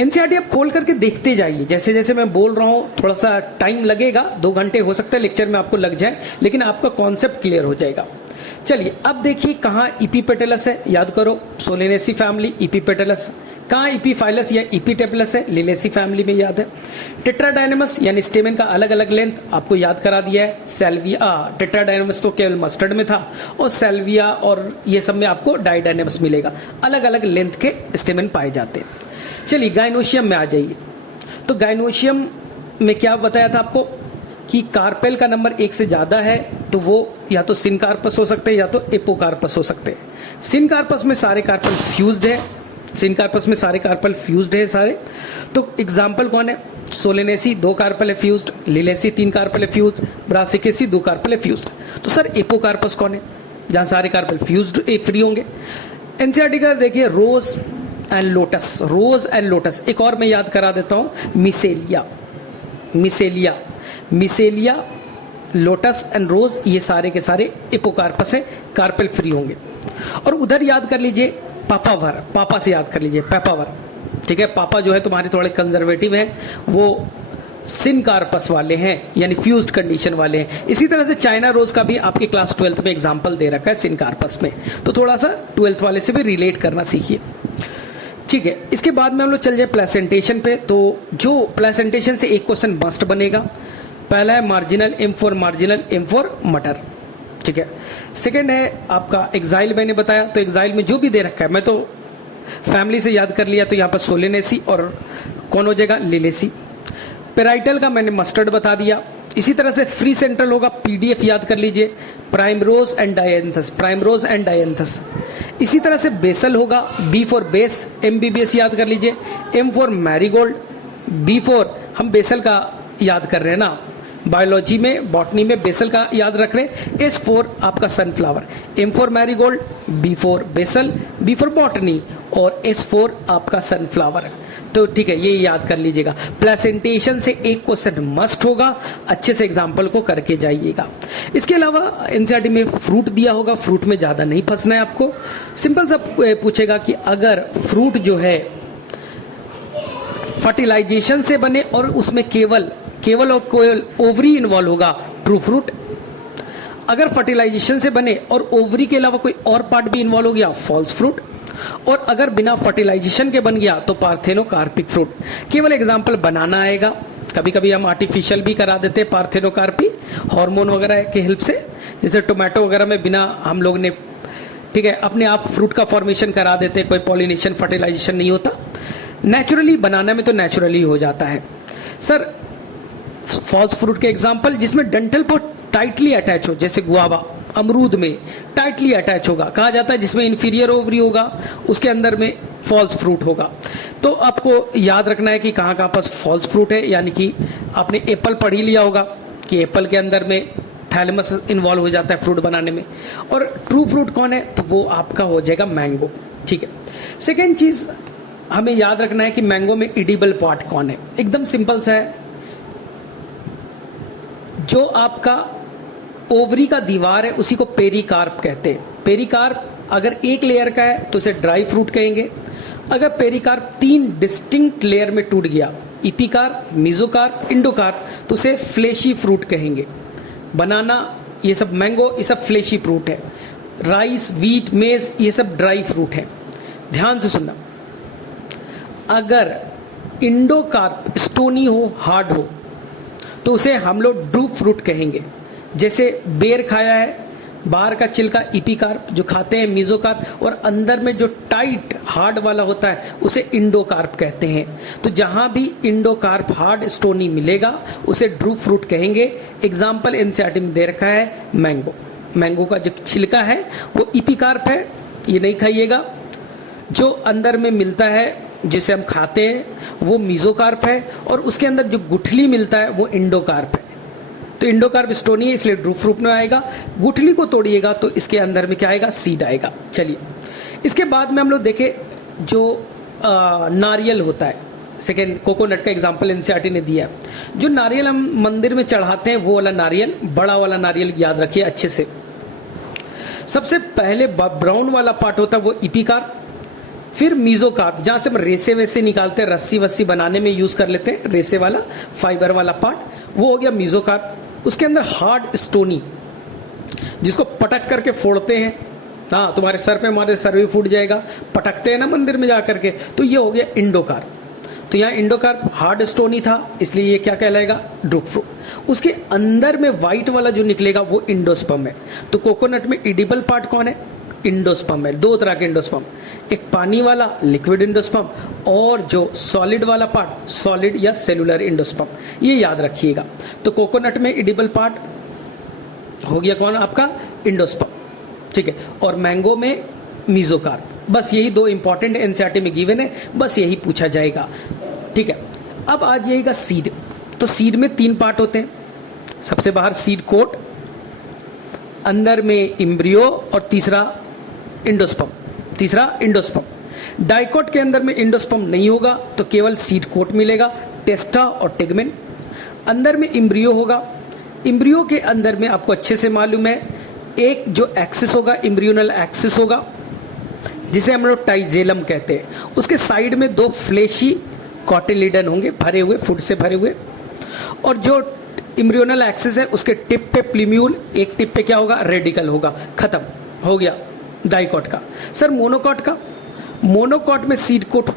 एनसीईआरटी आप खोल करके देखते जाइए, जैसे जैसे मैं बोल रहा हूँ थोड़ा सा टाइम लगेगा, 2 घंटे हो सकता है लेक्चर में आपको लग जाए, लेकिन आपका कॉन्सेप्ट क्लियर हो जाएगा। चलिए अब देखिए कहाँ इपीपेटलस है, याद करो सोलेनेसी फैमिली इपीपेटलस। कहाँ इपीफाइलस या इपीटेपलस है, लिलेसी फैमिली में, याद है। टेट्राडायनेमस यानी स्टेमेन का अलग अलग लेंथ आपको याद करा दिया है। सेल्विया, टेट्राडायनेमस तो केवल मस्टर्ड में था, और सेल्विया और ये सब में आपको डाइडायनेमस मिलेगा, अलग अलग लेंथ के स्टेमेन पाए जाते हैं। चलिए गाइनोशियम में आ जाइए। तो गाइनोशियम में क्या बताया था आपको कि कार्पेल का नंबर 1 से ज्यादा है तो वो या तो सिनकार्पस हो सकते हैं या तो एपोकार्पस हो सकते हैं। सिनकार्पस में सारे कार्पल फ्यूज्ड है, सिनकार्पस में सारे कार्पल फ्यूज्ड है सारे। तो एग्जाम्पल कौन है, सोलेनेसी 2 कार्पल है फ्यूज्ड, लिलेसी 3 कार्पल है फ्यूज्ड, ब्रासिकेसी 2 कार्पल है फ्यूज्ड। तो सर एपोकार्पस कौन है, जहां सारे कार्पल फ्यूज्ड फ्री होंगे। एनसीईआरटी का देखिए rose and lotus, rose and lotus. एक और मैं याद करा देता हूं, मिसेलिया, मिसेलिया, मिसेलिया, लोटस एंड रोज, ये सारे के सारे एपोकार्पस है, कार्पेल फ्री होंगे। और उधर याद कर लीजिए पापावर, पापा से याद कर लीजिए पापावर, ठीक है। पापा जो है तुम्हारे थोड़े कंजर्वेटिव हैं, वो सिनकार्पस वाले हैं यानी फ्यूज्ड कंडीशन वाले हैं। इसी तरह से चाइना रोज का भी आपके क्लास 12th में एग्जाम्पल दे रखा है सिनकार्पस में, तो थोड़ा सा 12th वाले से भी रिलेट करना सीखिए, ठीक है। इसके बाद में हम लोग चल जाए प्लेसेंटेशन पे। तो जो प्लेसेंटेशन से एक क्वेश्चन मस्ट बनेगा, पहला है मार्जिनल, मार्जिनल, एम फॉर मटर, ठीक है। सेकंड है आपका एक्साइल, मैंने बताया, तो एक्साइल में जो भी दे रखा है, मैं तो फैमिली से याद कर लिया, तो यहाँ पर सोलेनेसी और कौन हो जाएगा, लिलेसी। पेराइटल का मैंने मस्टर्ड बता दिया। इसी तरह से फ्री सेंट्रल होगा, पीडीएफ याद कर लीजिए, primrose and dianthus, primrose and dianthus. इसी तरह से बेसल होगा, बी फॉर बेस, एमबीबीएस याद कर लीजिए, M for marigold, B for हम बेसल का याद कर रहे हैं ना, बायोलॉजी में बॉटनी में बेसल का याद रख रहे हैं, एस फॉर आपका sunflower, M for marigold, B for basil, B for botany, और एस फॉर आपका सनफ्लावर। तो ठीक है, ये याद कर लीजिएगा। प्लेसेंटेशन से एक क्वेश्चन मस्ट होगा, अच्छे से एग्जाम्पल को करके जाइएगा। इसके अलावा एनसीईआरटी में फ्रूट दिया होगा, फ्रूट में ज्यादा नहीं फंसना है आपको। सिंपल सा पूछेगा कि अगर फ्रूट जो है फर्टिलाइजेशन से बने और उसमें केवल और कोई ओवरी इन्वॉल्व होगा, ट्रू फ्रूट। अगर फर्टिलाइजेशन से बने और ओवरी के अलावा कोई और पार्ट भी इन्वॉल्व हो गया, फॉल्स फ्रूट। और अगर बिना फर्टिलाइजेशन के बन गया तो पार्थेनोकार्पिक फ्रूट। केवल एग्जांपल बनाना आएगा, कभी कभी हम आर्टिफिशियल भी करा देते हैं पार्थेनोकार्पी, हार्मोन वगैरह के हेल्प से, जैसे टोमेटो वगैरह में बिना हम लोग ने, ठीक है, अपने आप फ्रूट का फॉर्मेशन करा देते, कोई पॉलिनेशन फर्टिलाइजेशन नहीं होता, नेचुरली बनाने में तो नेचुरली हो जाता है। सर फॉल्स फ्रूट के एग्जांपल जिसमें डंठल बहुत टाइटली अटैच हो, जैसे गुआवा, अमरूद में टाइटली अटैच होगा, कहा जाता है जिसमें इंफीरियर ओवरी होगा उसके अंदर में फॉल्स फ्रूट होगा। तो आपको याद रखना है कि कहाँ कहाँ पर फॉल्स फ्रूट है, यानी कि आपने एप्पल पढ़ ही लिया होगा कि एप्पल के अंदर में थैलेमस इन्वॉल्व हो जाता है फ्रूट बनाने में। और ट्रू फ्रूट कौन है, तो वो आपका हो जाएगा मैंगो, ठीक है। सेकेंड चीज हमें याद रखना है कि मैंगो में एडिबल पार्ट कौन है, एकदम सिंपल सा है, जो आपका ओवरी का दीवार है उसी को पेरिकार्प कहते हैं। पेरिकार्प अगर एक लेयर का है तो उसे ड्राई फ्रूट कहेंगे। अगर पेरिकार्प 3 डिस्टिंक्ट लेयर में टूट गया, इपिकार्प, मेसोकार्प, इंडोकार्प, तो उसे फ्लेशी फ्रूट कहेंगे। बनाना, ये सब, मैंगो, ये सब फ्लेशी फ्रूट है। राइस, व्हीट, मेज, ये सब ड्राई फ्रूट है। ध्यान से सुनना, अगर इंडोकार्प स्टोनी हो, हार्ड हो, तो उसे हम लोग ड्रू फ्रूट कहेंगे। जैसे बेर खाया है, बाहर का छिलका इपिकार्प जो खाते हैं मेसोकार्प, और अंदर में जो टाइट हार्ड वाला होता है उसे इंडोकार्प कहते हैं। तो जहां भी इंडोकार्प हार्ड स्टोनी मिलेगा उसे ड्रू फ्रूट कहेंगे। एग्जाम्पल एनसीईआरटी में दे रखा है मैंगो, मैंगो का जो छिलका है वो इपिकार्प है, ये नहीं खाइएगा। जो अंदर में मिलता है जिसे हम खाते हैं वो मेसोकार्प है, और उसके अंदर जो गुठली मिलता है वो इंडोकार्प है। तो इंडोकार्प स्टोनी है इसलिए ड्रू फ्रूट में आएगा। गुठली को तोड़िएगा तो इसके अंदर में क्या आएगा, सीड आएगा। चलिए, इसके बाद में हम लोग देखें जो नारियल होता है, सेकेंड कोकोनट का एग्जांपल एनसीईआरटी ने दिया। जो नारियल हम मंदिर में चढ़ाते हैं वो वाला नारियल, बड़ा वाला नारियल याद रखिए अच्छे से। सबसे पहले ब्राउन वाला पार्ट होता है वो इपिकार्प, फिर मीजोकार्प, जहां से हम रेसे वैसे निकालते हैं, रस्सी वस्सी बनाने में यूज कर लेते हैं, रेसे वाला फाइबर वाला पार्ट, वो हो गया मीजोकार्प। उसके अंदर हार्ड स्टोनी, जिसको पटक करके फोड़ते हैं, हाँ तुम्हारे सर पे हमारे सर भी फूट जाएगा, पटकते हैं ना मंदिर में जाकर के, तो ये हो गया इंडोकार्प। तो यहाँ इंडोकार्प हार्ड स्टोनी था, इसलिए ये क्या कहलाएगा, ड्रूप फ्रूट। उसके अंदर में व्हाइट वाला जो निकलेगा वो इंडोस्पर्म है। तो कोकोनट में एडिबल पार्ट कौन है, इंडोस्पर्म है। दो तरह के इंडोस्पर्म, एक पानी वाला लिक्विड इंडोस्पर्म, और जो सॉलिड वाला पार्ट सॉलिड या सेलुलर इंडोस्पर्म, ये याद रखिएगा। तो कोकोनट में एडिबल पार्ट हो गया कौन, आपका इंडोस्पर्म, ठीक है, और मैंगो में मीजोकार्प। बस यही दो इंपॉर्टेंट एनसीईआरटी में गिवन है, बस यही पूछा जाएगा, ठीक है। अब आ जाएगा सीड। तो सीड में 3 पार्ट होते हैं, सबसे बाहर सीड कोट, अंदर में इम्ब्रियो, और तीसरा इंडोस्पर्म। डाइकोट के अंदर में इंडोस्पर्म नहीं होगा, तो केवल सीड कोट मिलेगा, टेस्टा और टेगमेन। अंदर में इम्ब्रियो होगा, इम्ब्रियो के अंदर में आपको अच्छे से मालूम है, एक जो एक्सिस होगा, इम्ब्रियोनल एक्सिस होगा, जिसे हम लोग टाइजेलम कहते हैं। उसके साइड में 2 फ्लेशी कॉटिलिडन होंगे, भरे हुए, फूड से भरे हुए, और जो इम्ब्रियोनल एक्सिस है उसके टिप पे प्लीम्यूल, एक टिप पे क्या होगा, रेडिकल होगा। खत्म हो गया डाइकोट का। सर मोनोकोट का, मोनोकोट में सीड कोट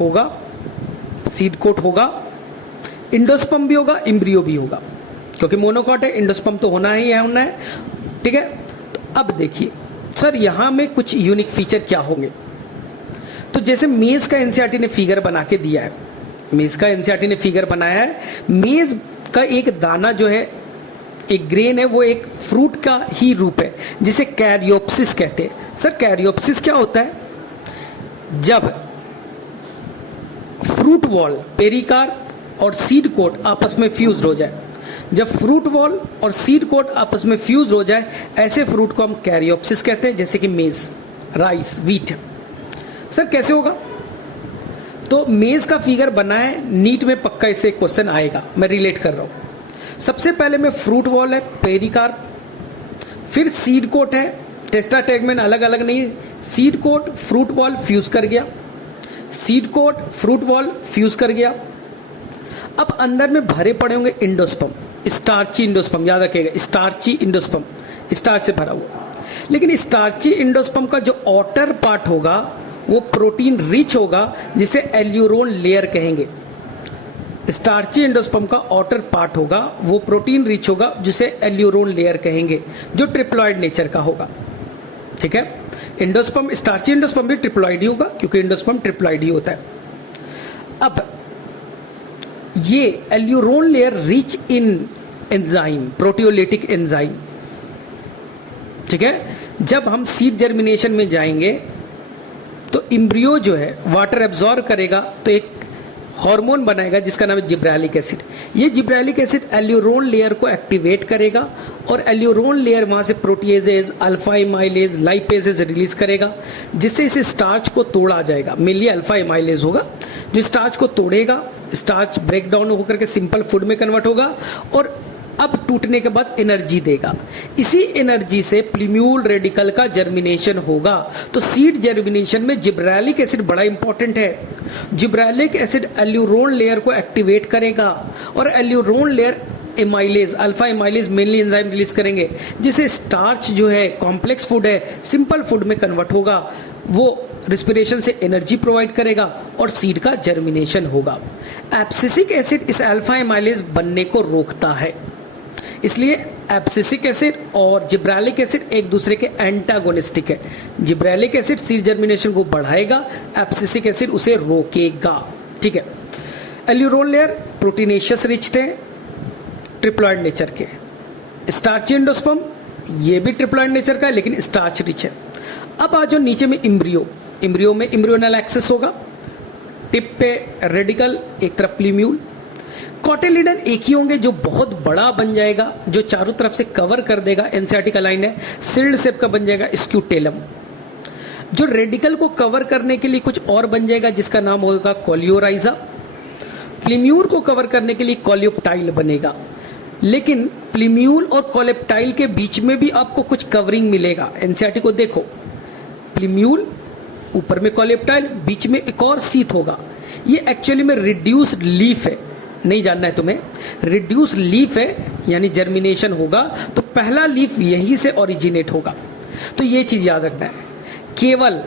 होगा, इंडोस्पर्म भी होगा, इम्ब्रियो भी होगा, क्योंकि मोनोकोट है, इंडोस्पर्म तो होना है, ठीक है। तो अब देखिए सर, यहां में कुछ यूनिक फीचर क्या होंगे। तो जैसे मेज का एनसीईआरटी ने फिगर बना के दिया है, मेज का एक दाना जो है, एक ग्रेन है, वो एक फ्रूट का ही रूप है, जिसे कैरियोप्सिस कहते हैं। सर कैरियोप्सिस क्या होता है, जब फ्रूट वॉल, पेरिकार्प और सीड कोट आपस में फ्यूज हो जाए, जब फ्रूट वॉल और सीड कोट आपस में फ्यूज हो जाए, ऐसे फ्रूट को हम कैरियोप्सिस कहते हैं, जैसे कि मेज, राइस, व्हीट। सर कैसे होगा, तो मेज का फिगर बना है, नीट में पक्का इससे क्वेश्चन आएगा, मैं रिलेट कर रहा हूं। सबसे पहले में फ्रूट वॉल है, पेरिकार्प, फिर सीड कोट है, टेस्टा टेगमेन अलग अलग नहीं, seed coat fruit wall fuse कर गया, seed coat fruit wall fuse कर गया। अब अंदर में भरे पड़े होंगे इंडोस्पर्म, स्टार्ची इंडोस्पर्म, याद रखिएगा, स्टार्ची इंडोस्पर्म, स्टार्च से भरा हुआ। लेकिन स्टार्ची इंडोस्पर्म का जो आउटर पार्ट होगा वो प्रोटीन रिच होगा, जिसे एल्यूरोन लेयर कहेंगे। स्टार्ची इंडोस्पर्म का आउटर पार्ट होगा वो प्रोटीन रिच होगा, जिसे एल्यूरोन लेयर कहेंगे, जो ट्रिप्लॉइड नेचर का होगा, ठीक है। इंडोस्पर्म, स्टार्ची इंडोस्पर्म भी ट्रिप्लॉइड ही होगा, क्योंकि इंडोस्पर्म ट्रिप्लॉइड ही होता है। अब ये aleurone layer rich in enzyme, proteolytic enzyme, ठीक है। जब हम सीड जर्मिनेशन में जाएंगे तो इम्ब्रियो जो है वाटर एब्जॉर्ब करेगा, तो एक हार्मोन बनाएगा जिसका नाम है जिब्रेलिक एसिड। ये जिब्रेलिक एसिड एल्यूरोन लेयर को एक्टिवेट करेगा, और एल्यूरोन लेयर वहां से proteases, alpha amylase, lipases release करेगा, जिससे इसे स्टार्च को तोड़ा जाएगा। मेनली अल्फा एमाइलेज होगा जो स्टार्च को तोड़ेगा, स्टार्च ब्रेक डाउन होकर के सिंपल फूड में कन्वर्ट होगा, और अब टूटने के बाद एनर्जी देगा। इसी एनर्जी से प्लीम्यूल रेडिकल का जर्मिनेशन होगा। तो सीड जर्मिनेशन में जिब्रेलिक एसिड बड़ा इंपॉर्टेंट है। जिब्रेलिक एसिड एल्यूरोन लेयर को एक्टिवेट करेगा, और aleurone layer amylase, alpha amylase mainly enzyme release करेंगे, जिसे स्टार्च जो है, कॉम्प्लेक्स फूड है, सिंपल फूड में कन्वर्ट होगा, वो रिस्पिरेशन से एनर्जी प्रोवाइड करेगा, और सीड का जर्मिनेशन होगा। एब्सिसिक एसिड इस अल्फा एमाइलेज बनने को रोकता है, इसलिए एब्सिसिक एसिड और जिब्रेलिक एसिड एक दूसरे के एंटागोनिस्टिक है। जिब्रेलिक एसिड सीड जर्मिनेशन को बढ़ाएगा, एब्सिसिक एसिड उसे रोकेगा, ठीक है। एल्यूरोन लेयर प्रोटीनेशियस रिच थे, ट्रिप्लॉइड नेचर के। स्टार्ची एंडोस्पर्म ये भी ट्रिप्लॉइड नेचर का है, लेकिन स्टार्च रिच है। अब आ जाओ नीचे में इम्ब्रियो, इम्ब्रियो में इम्ब्रियोनल एक्सिस होगा, टिप पे रेडिकल, एक तरफ प्लीम्यूल। कॉटिलिडन एक ही होंगे जो बहुत बड़ा बन जाएगा, जो चारों तरफ से कवर कर देगा, एनसीईआरटी का लाइन है, सिल्ड शेप का बन जाएगा, स्क्यूटेलम। जो रेडिकल को कवर करने के लिए कुछ और बन जाएगा, जिसका नाम होगा कोलियोराइजा। प्लीम्यूल को कवर करने के लिए कोलियोप्टाइल बनेगा, लेकिन प्लीम्यूल और कोलेप्टाइल के बीच में भी आपको कुछ कवरिंग मिलेगा। एनसीईआरटी को देखो, प्लीम्यूल ऊपर में कॉलियोप्टाइल, बीच में एक और सीथ होगा। ये एक्चुअली में रिड्यूस्ड लीफ है, नहीं जानना है तुम्हें। रिड्यूस लीफ है यानी जर्मिनेशन होगा तो पहला लीफ यहीं से ओरिजिनेट होगा। तो ये चीज याद रखना है। केवल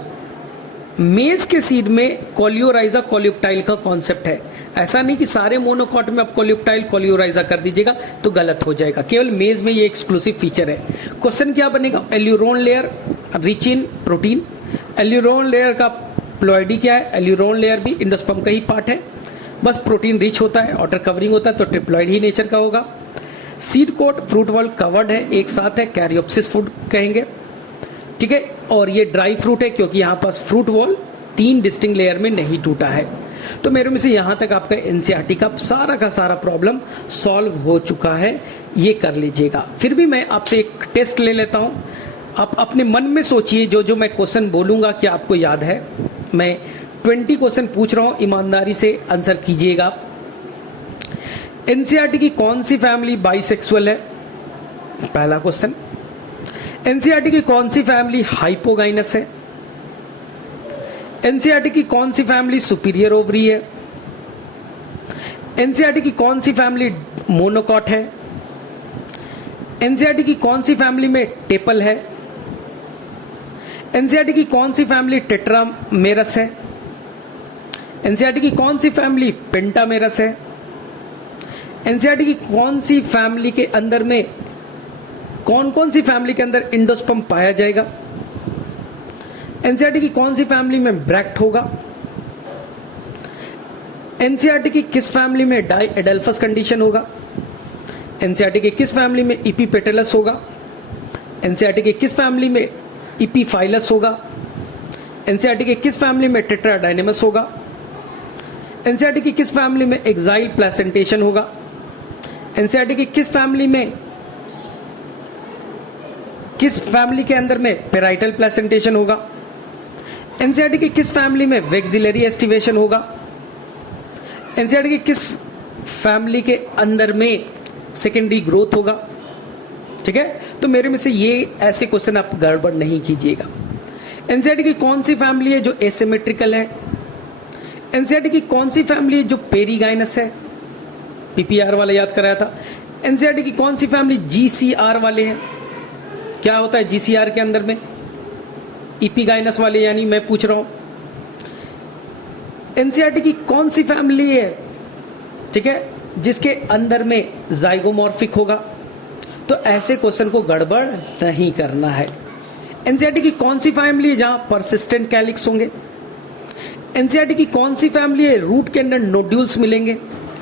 मेज के सीड में कोलियोराइजा कोलियोप्टाइल का कॉन्सेप्ट है। ऐसा नहीं कि सारे मोनोकॉट में आप कोलियोप्टाइल कोलियोराइजा कर दीजिएगा तो गलत हो जाएगा। केवल मेज में ये एक्सक्लूसिव फीचर है। क्वेश्चन क्या बनेगा? Aleurone layer rich in protein. Aleurone layer का प्लॉइडी क्या है? एल्यूरोन लेयर भी इंडोस्पर्म का ही पार्ट है, बस प्रोटीन रिच होता है, आउटर कवरिंग होता है तो ट्रिप्लॉइड ही नेचर का होगा। Seed coat fruit wall covered है, एक साथ है, कैरियोप्सिस फ्रूट कहेंगे, ठीक है। और ये ड्राई फ्रूट है क्योंकि यहाँ पास फ्रूट वॉल 3 डिस्टिंक्ट लेयर में नहीं टूटा है। तो मेरे में से यहाँ तक आपका एनसीईआरटी का सारा प्रॉब्लम सॉल्व हो चुका है, ये कर लीजिएगा। फिर भी मैं आपसे एक टेस्ट ले लेता हूँ। आप अपने मन में सोचिए, जो मैं क्वेश्चन बोलूंगा क्या आपको याद है। मैं 20 क्वेश्चन पूछ रहा हूं, ईमानदारी से आंसर कीजिएगा आप। एनसीईआरटी की कौन सी फैमिली बाइसेक्सुअल है? पहला क्वेश्चन। एनसीईआरटी की कौन सी फैमिली हाइपोगाइनस है? एनसीईआरटी की कौन सी फैमिली सुपीरियर ओवरी है? एनसीईआरटी की कौन सी फैमिली मोनोकॉट है? एनसीईआरटी की कौन सी फैमिली में टेपल है? एनसीईआरटी की कौन सी फैमिली टेट्रामेरस है? एनसीईआरटी की कौन सी फैमिली पेंटामेरस है? एनसीईआरटी की कौन सी फैमिली के अंदर में कौन सी फैमिली के अंदर इंडोस्पर्म पाया जाएगा? एनसीईआरटी की कौन सी फैमिली में ब्रैक्ट होगा? एनसीईआरटी की किस फैमिली में डाई एडेल्फस कंडीशन होगा? एनसीईआरटी के किस फैमिली में इपीपेटलस होगा? एनसीईआरटी के किस फैमिली में इपीफाइलस होगा? एनसीईआरटी के किस फैमिली में टेट्राडाइनेमस होगा? एनसीईआरटी की किस फैमिली में एक्साइल प्लेसेंटेशन होगा? एनसीईआरटी की किस फैमिली के अंदर में पेराइटल प्लेसेंटेशन होगा? एनसीईआरटी की किस फैमिली में वेक्सिलरी एस्टिवेशन होगा? एनसीईआरटी की किस फैमिली के अंदर में सेकेंडरी ग्रोथ होगा? ठीक है, तो मेरे में से ये ऐसे क्वेश्चन आप गड़बड़ नहीं कीजिएगा। एनसीईआरटी की कौन सी फैमिली है जो एसिमेट्रिकल है? एनसीईआरटी की कौन सी फैमिली है जो पेरीगाइनस है? पीपीआर वाला याद कराया था। एनसीईआरटी की कौन सी फैमिली जीसीआर वाले हैं? क्या होता है जीसीआर के अंदर में? इपीगाइनस वाले, यानी मैं पूछ रहा हूं एनसीईआरटी की कौन सी फैमिली है, ठीक है, जिसके अंदर में जाइगोमॉर्फिक होगा? तो ऐसे क्वेश्चन को गड़बड़ नहीं करना है। एनसीईआरटी की कौन सी फैमिली है जहां परसिस्टेंट कैलिक्स होंगे? एनसीईआरटी की कौन सी फैमिली है रूट के अंदर नोड्यूल्स मिलेंगे?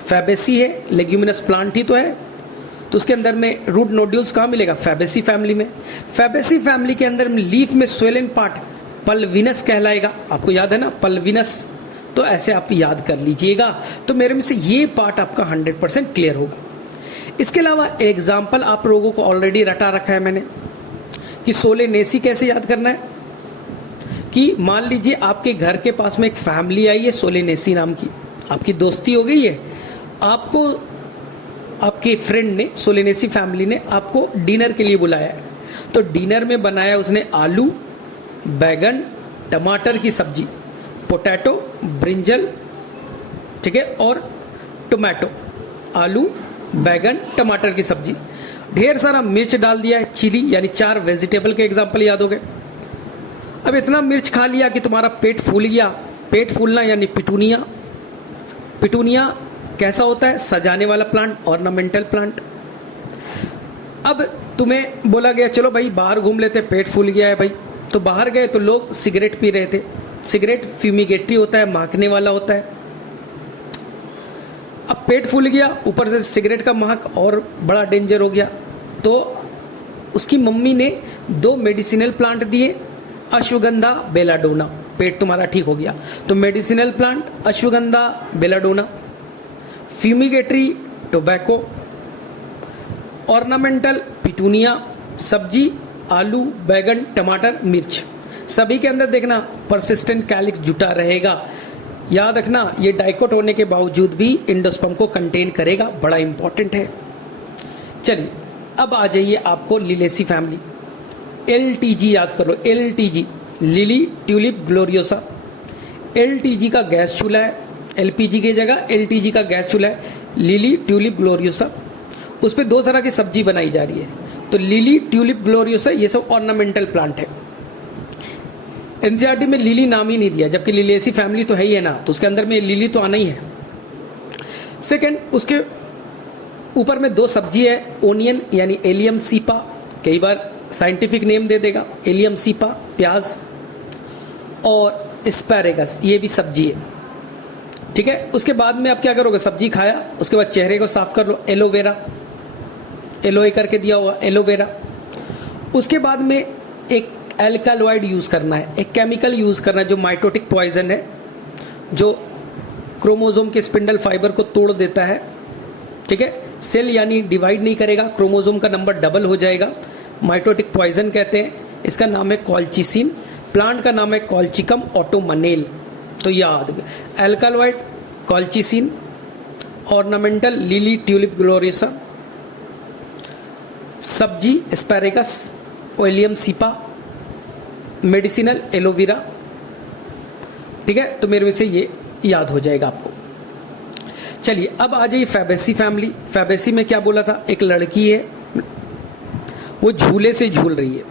फैबेसी है, लेग्यूमिनस प्लांट ही तो है, तो उसके अंदर में रूट नोड्यूल्स कहां मिलेगा? फैबेसी फैमिली में। फैबेसी फैमिली के अंदर में लीफ में स्वेलिंग पार्ट पल्विनस कहलाएगा। आपको याद है ना, पल्विनस। तो ऐसे आप याद कर लीजिएगा। तो मेरे में से ये पार्ट आपका 100% क्लियर होगा। इसके अलावा एग्जाम्पल आप लोगों को ऑलरेडी रटा रखा है मैंने कि सोलेनेसी कैसे याद करना है। कि मान लीजिए आपके घर के पास में एक फैमिली आई है सोलेनेसी नाम की, आपकी दोस्ती हो गई है, आपको आपके फ्रेंड ने, सोलेनेसी फैमिली ने आपको डिनर के लिए बुलाया है। तो डिनर में बनाया उसने आलू, बैगन, टमाटर की सब्जी, पोटैटो, ब्रिंजल, ठीक है, और टोमेटो। आलू, बैगन, टमाटर की सब्जी, ढेर सारा मिर्च डाल दिया है, चिली, यानी 4 वेजिटेबल के एग्जाम्पल याद हो गए। अब इतना मिर्च खा लिया कि तुम्हारा पेट फूल गया। पेट फूलना यानी पिटूनिया। पिटूनिया कैसा होता है? सजाने वाला प्लांट, ऑर्नामेंटल प्लांट। अब तुम्हें बोला गया चलो भाई बाहर घूम लेते, पेट फूल गया है भाई। तो बाहर गए तो लोग सिगरेट पी रहे थे। सिगरेट फ्यूमिगेटरी होता है, महकने वाला होता है। अब पेट फूल गया, ऊपर से सिगरेट का महक और बड़ा डेंजर हो गया। तो उसकी मम्मी ने 2 मेडिसिनल प्लांट दिए, अश्वगंधा, बेलाडोना। पेट तुम्हारा ठीक हो गया। तो medicinal plant ashwagandha, belladonna, fumigatory tobacco, ornamental petunia, सब्जी आलू, बैगन, टमाटर, मिर्च। सभी के अंदर देखना परसिस्टेंट कैलिक्स जुटा रहेगा। याद रखना ये डाइकोट होने के बावजूद भी इंडोस्पर्म को कंटेन करेगा, बड़ा इंपॉर्टेंट है। चलिए अब आ जाइए आपको लिलेसी फैमिली। एलटीजी याद करो, LTG lily tulip gloriosa. LTG का गैस चूल्हा है, एलपीजी की जगह एलटीजी का गैस चूल्हा है, लिली ट्यूलिप ग्लोरियोसा। उस पर 2 तरह की सब्जी बनाई जा रही है। तो लिली ट्यूलिप ग्लोरियोसा ये सब ऑर्नामेंटल प्लांट है। एनसीईआरटी में लिली नाम ही नहीं दिया, जबकि लिलिएसी फैमिली तो है ही है ना, तो उसके अंदर में लिली तो आना ही है। सेकंड, उसके ऊपर में 2 सब्जी है, ओनियन यानी एलियम सीपा, कई बार साइंटिफिक नेम दे देगा एलियम सीपा, प्याज, और एस्पैरेगस, ये भी सब्जी है। ठीक है, उसके बाद में आप क्या करोगे, सब्जी खाया, उसके बाद चेहरे को साफ कर लो, एलोवेरा, एलोए करके दिया हुआ एलोवेरा। उसके बाद में एक एल्कालॉइड यूज करना है, एक केमिकल यूज करना है जो माइटोटिक पॉइजन है, जो क्रोमोसोम के स्पिंडल फाइबर को तोड़ देता है। ठीक है, सेल यानी डिवाइड नहीं करेगा, क्रोमोसोम का नंबर डबल हो जाएगा, माइटोटिक पॉइजन कहते हैं। इसका नाम है कॉल्चिसिन, प्लांट का नाम है कॉल्चिकम ऑटोमनेल। तो याद, alkaloid colchicine, ornamental lily tulip Gloriosa, सब्जी asparagus, Allium cepa, medicinal aloe. ठीक है, तो मेरे में से ये याद हो जाएगा आपको। चलिए अब आ जाइए फैबेसी फैमिली। फैबेसी में क्या बोला था, एक लड़की है, वो झूले से झूल रही है।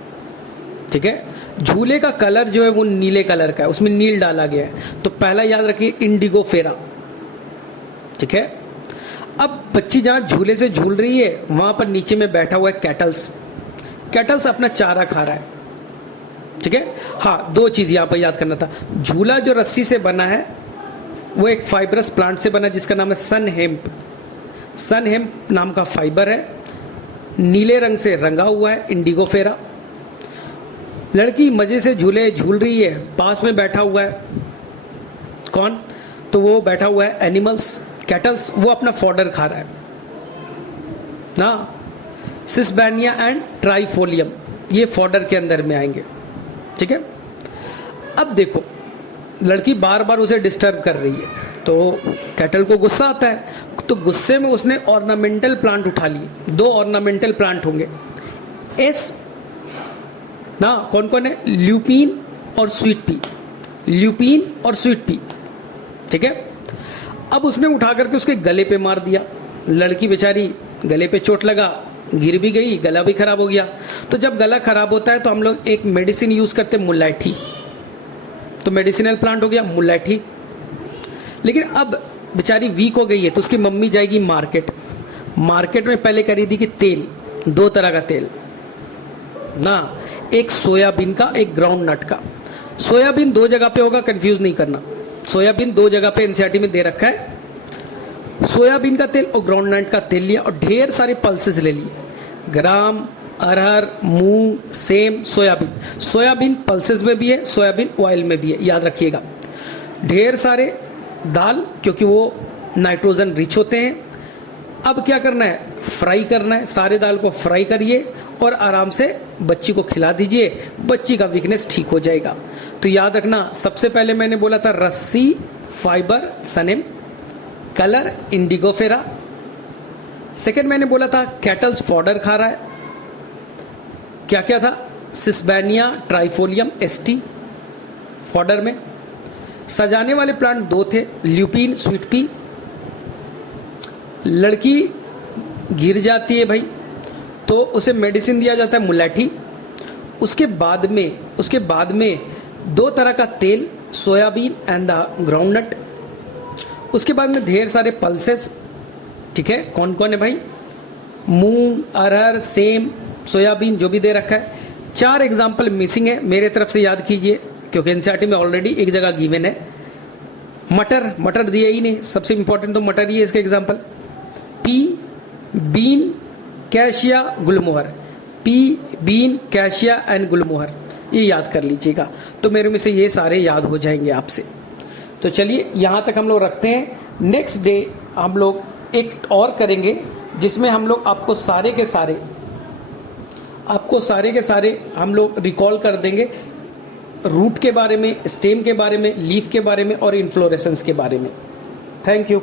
ठीक है, झूले का कलर जो है वो नीले कलर का है, उसमें नील डाला गया है। तो पहला याद रखिए इंडिगो फेरा। ठीक है, अब बच्ची जहां झूले से झूल रही है वहां पर नीचे में बैठा हुआ है कैटल्स। कैटल्स अपना चारा खा रहा है। ठीक है, हाँ 2 चीज यहां पर याद करना था। झूला जो रस्सी से बना है वो एक फाइब्रस प्लांट से बना है जिसका नाम है सन हेम्प। सन हेम्प नाम का फाइबर है, नीले रंग से रंगा हुआ है, इंडिगो फेरा। लड़की मजे से झूले झूल रही है, पास में बैठा हुआ है कौन, तो वो बैठा हुआ है एनिमल्स, कैटल्स, वो अपना फॉडर खा रहा है ना। सिसबैनिया एंड ट्राइफोलियम ये फॉडर के अंदर में आएंगे। ठीक है, अब देखो लड़की बार बार उसे डिस्टर्ब कर रही है, तो कैटल को गुस्सा आता है, तो गुस्से में उसने ऑर्नामेंटल प्लांट उठा लिए। 2 ऑर्नामेंटल प्लांट होंगे, एस ना, कौन कौन है, ल्यूपिन और स्वीट पी, ल्यूपिन और स्वीट पी। ठीक है, अब उसने उठा करके उसके गले पे मार दिया। लड़की बेचारी, गले पे चोट लगा, गिर भी गई, गला भी खराब हो गया। तो जब गला खराब होता है तो हम लोग एक मेडिसिन यूज करते हैं, मुलैठी। तो मेडिसिनल प्लांट हो गया मुलैठी। लेकिन अब बेचारी वीक हो गई है, तो उसकी मम्मी जाएगी मार्केट। मार्केट में पहले खरीदेगी तेल, 2 तरह का तेल ना, एक सोयाबीन का, एक ग्राउंड नट का। सोयाबीन 2 जगह पे होगा, कंफ्यूज नहीं करना। सोयाबीन 2 जगह पे एनसीईआरटी में दे रखा है। सोयाबीन का तेल और ग्राउंड नट का तेल लिया और ढेर सारे पल्सेस ले लिए, ग्राम, अरहर, मूंग, सेम, सोयाबीन। सोयाबीन पल्सेस में भी है, सोयाबीन ऑयल में भी है, याद रखिएगा। ढेर सारे दाल, क्योंकि वो नाइट्रोजन रिच होते हैं। अब क्या करना है, फ्राई करना है, सारे दाल को फ्राई करिए और आराम से बच्ची को खिला दीजिए, बच्ची का वीकनेस ठीक हो जाएगा। तो याद रखना, सबसे पहले मैंने बोला था रस्सी, फाइबर, सनेम, कलर इंडिगो फेरा। सेकेंड मैंने बोला था कैटल्स फॉडर खा रहा है, क्या क्या था, सिसबैनिया, ट्राइफोलियम, एसटी फॉडर में। सजाने वाले प्लांट 2 थे, ल्यूपिन, स्वीट पी। लड़की गिर जाती है भाई, तो उसे मेडिसिन दिया जाता है मुलैठी। उसके बाद में 2 तरह का तेल, सोयाबीन एंड द ग्राउंडनट। उसके बाद में ढेर सारे पल्सेस। ठीक है, कौन कौन है भाई, मूंग, अरहर, सेम, सोयाबीन, जो भी दे रखा है। 4 एग्जाम्पल मिसिंग है, मेरे तरफ से याद कीजिए, क्योंकि एनसीईआरटी में ऑलरेडी एक जगह गिवन है। मटर दिया ही नहीं, सबसे इंपॉर्टेंट तो मटर ही है इसका example. Pea, bean, cassia, gulmohar. Pea, bean, cassia and gulmohar, ये याद कर लीजिएगा। तो मेरे में से ये सारे याद हो जाएंगे आपसे। तो चलिए यहाँ तक हम लोग रखते हैं। नेक्स्ट डे हम लोग एक और करेंगे जिसमें हम लोग आपको सारे के सारे हम लोग रिकॉल कर देंगे, रूट के बारे में, स्टेम के बारे में, लीफ के बारे में और इन्फ्लोरेसेंस के बारे में। Thank you.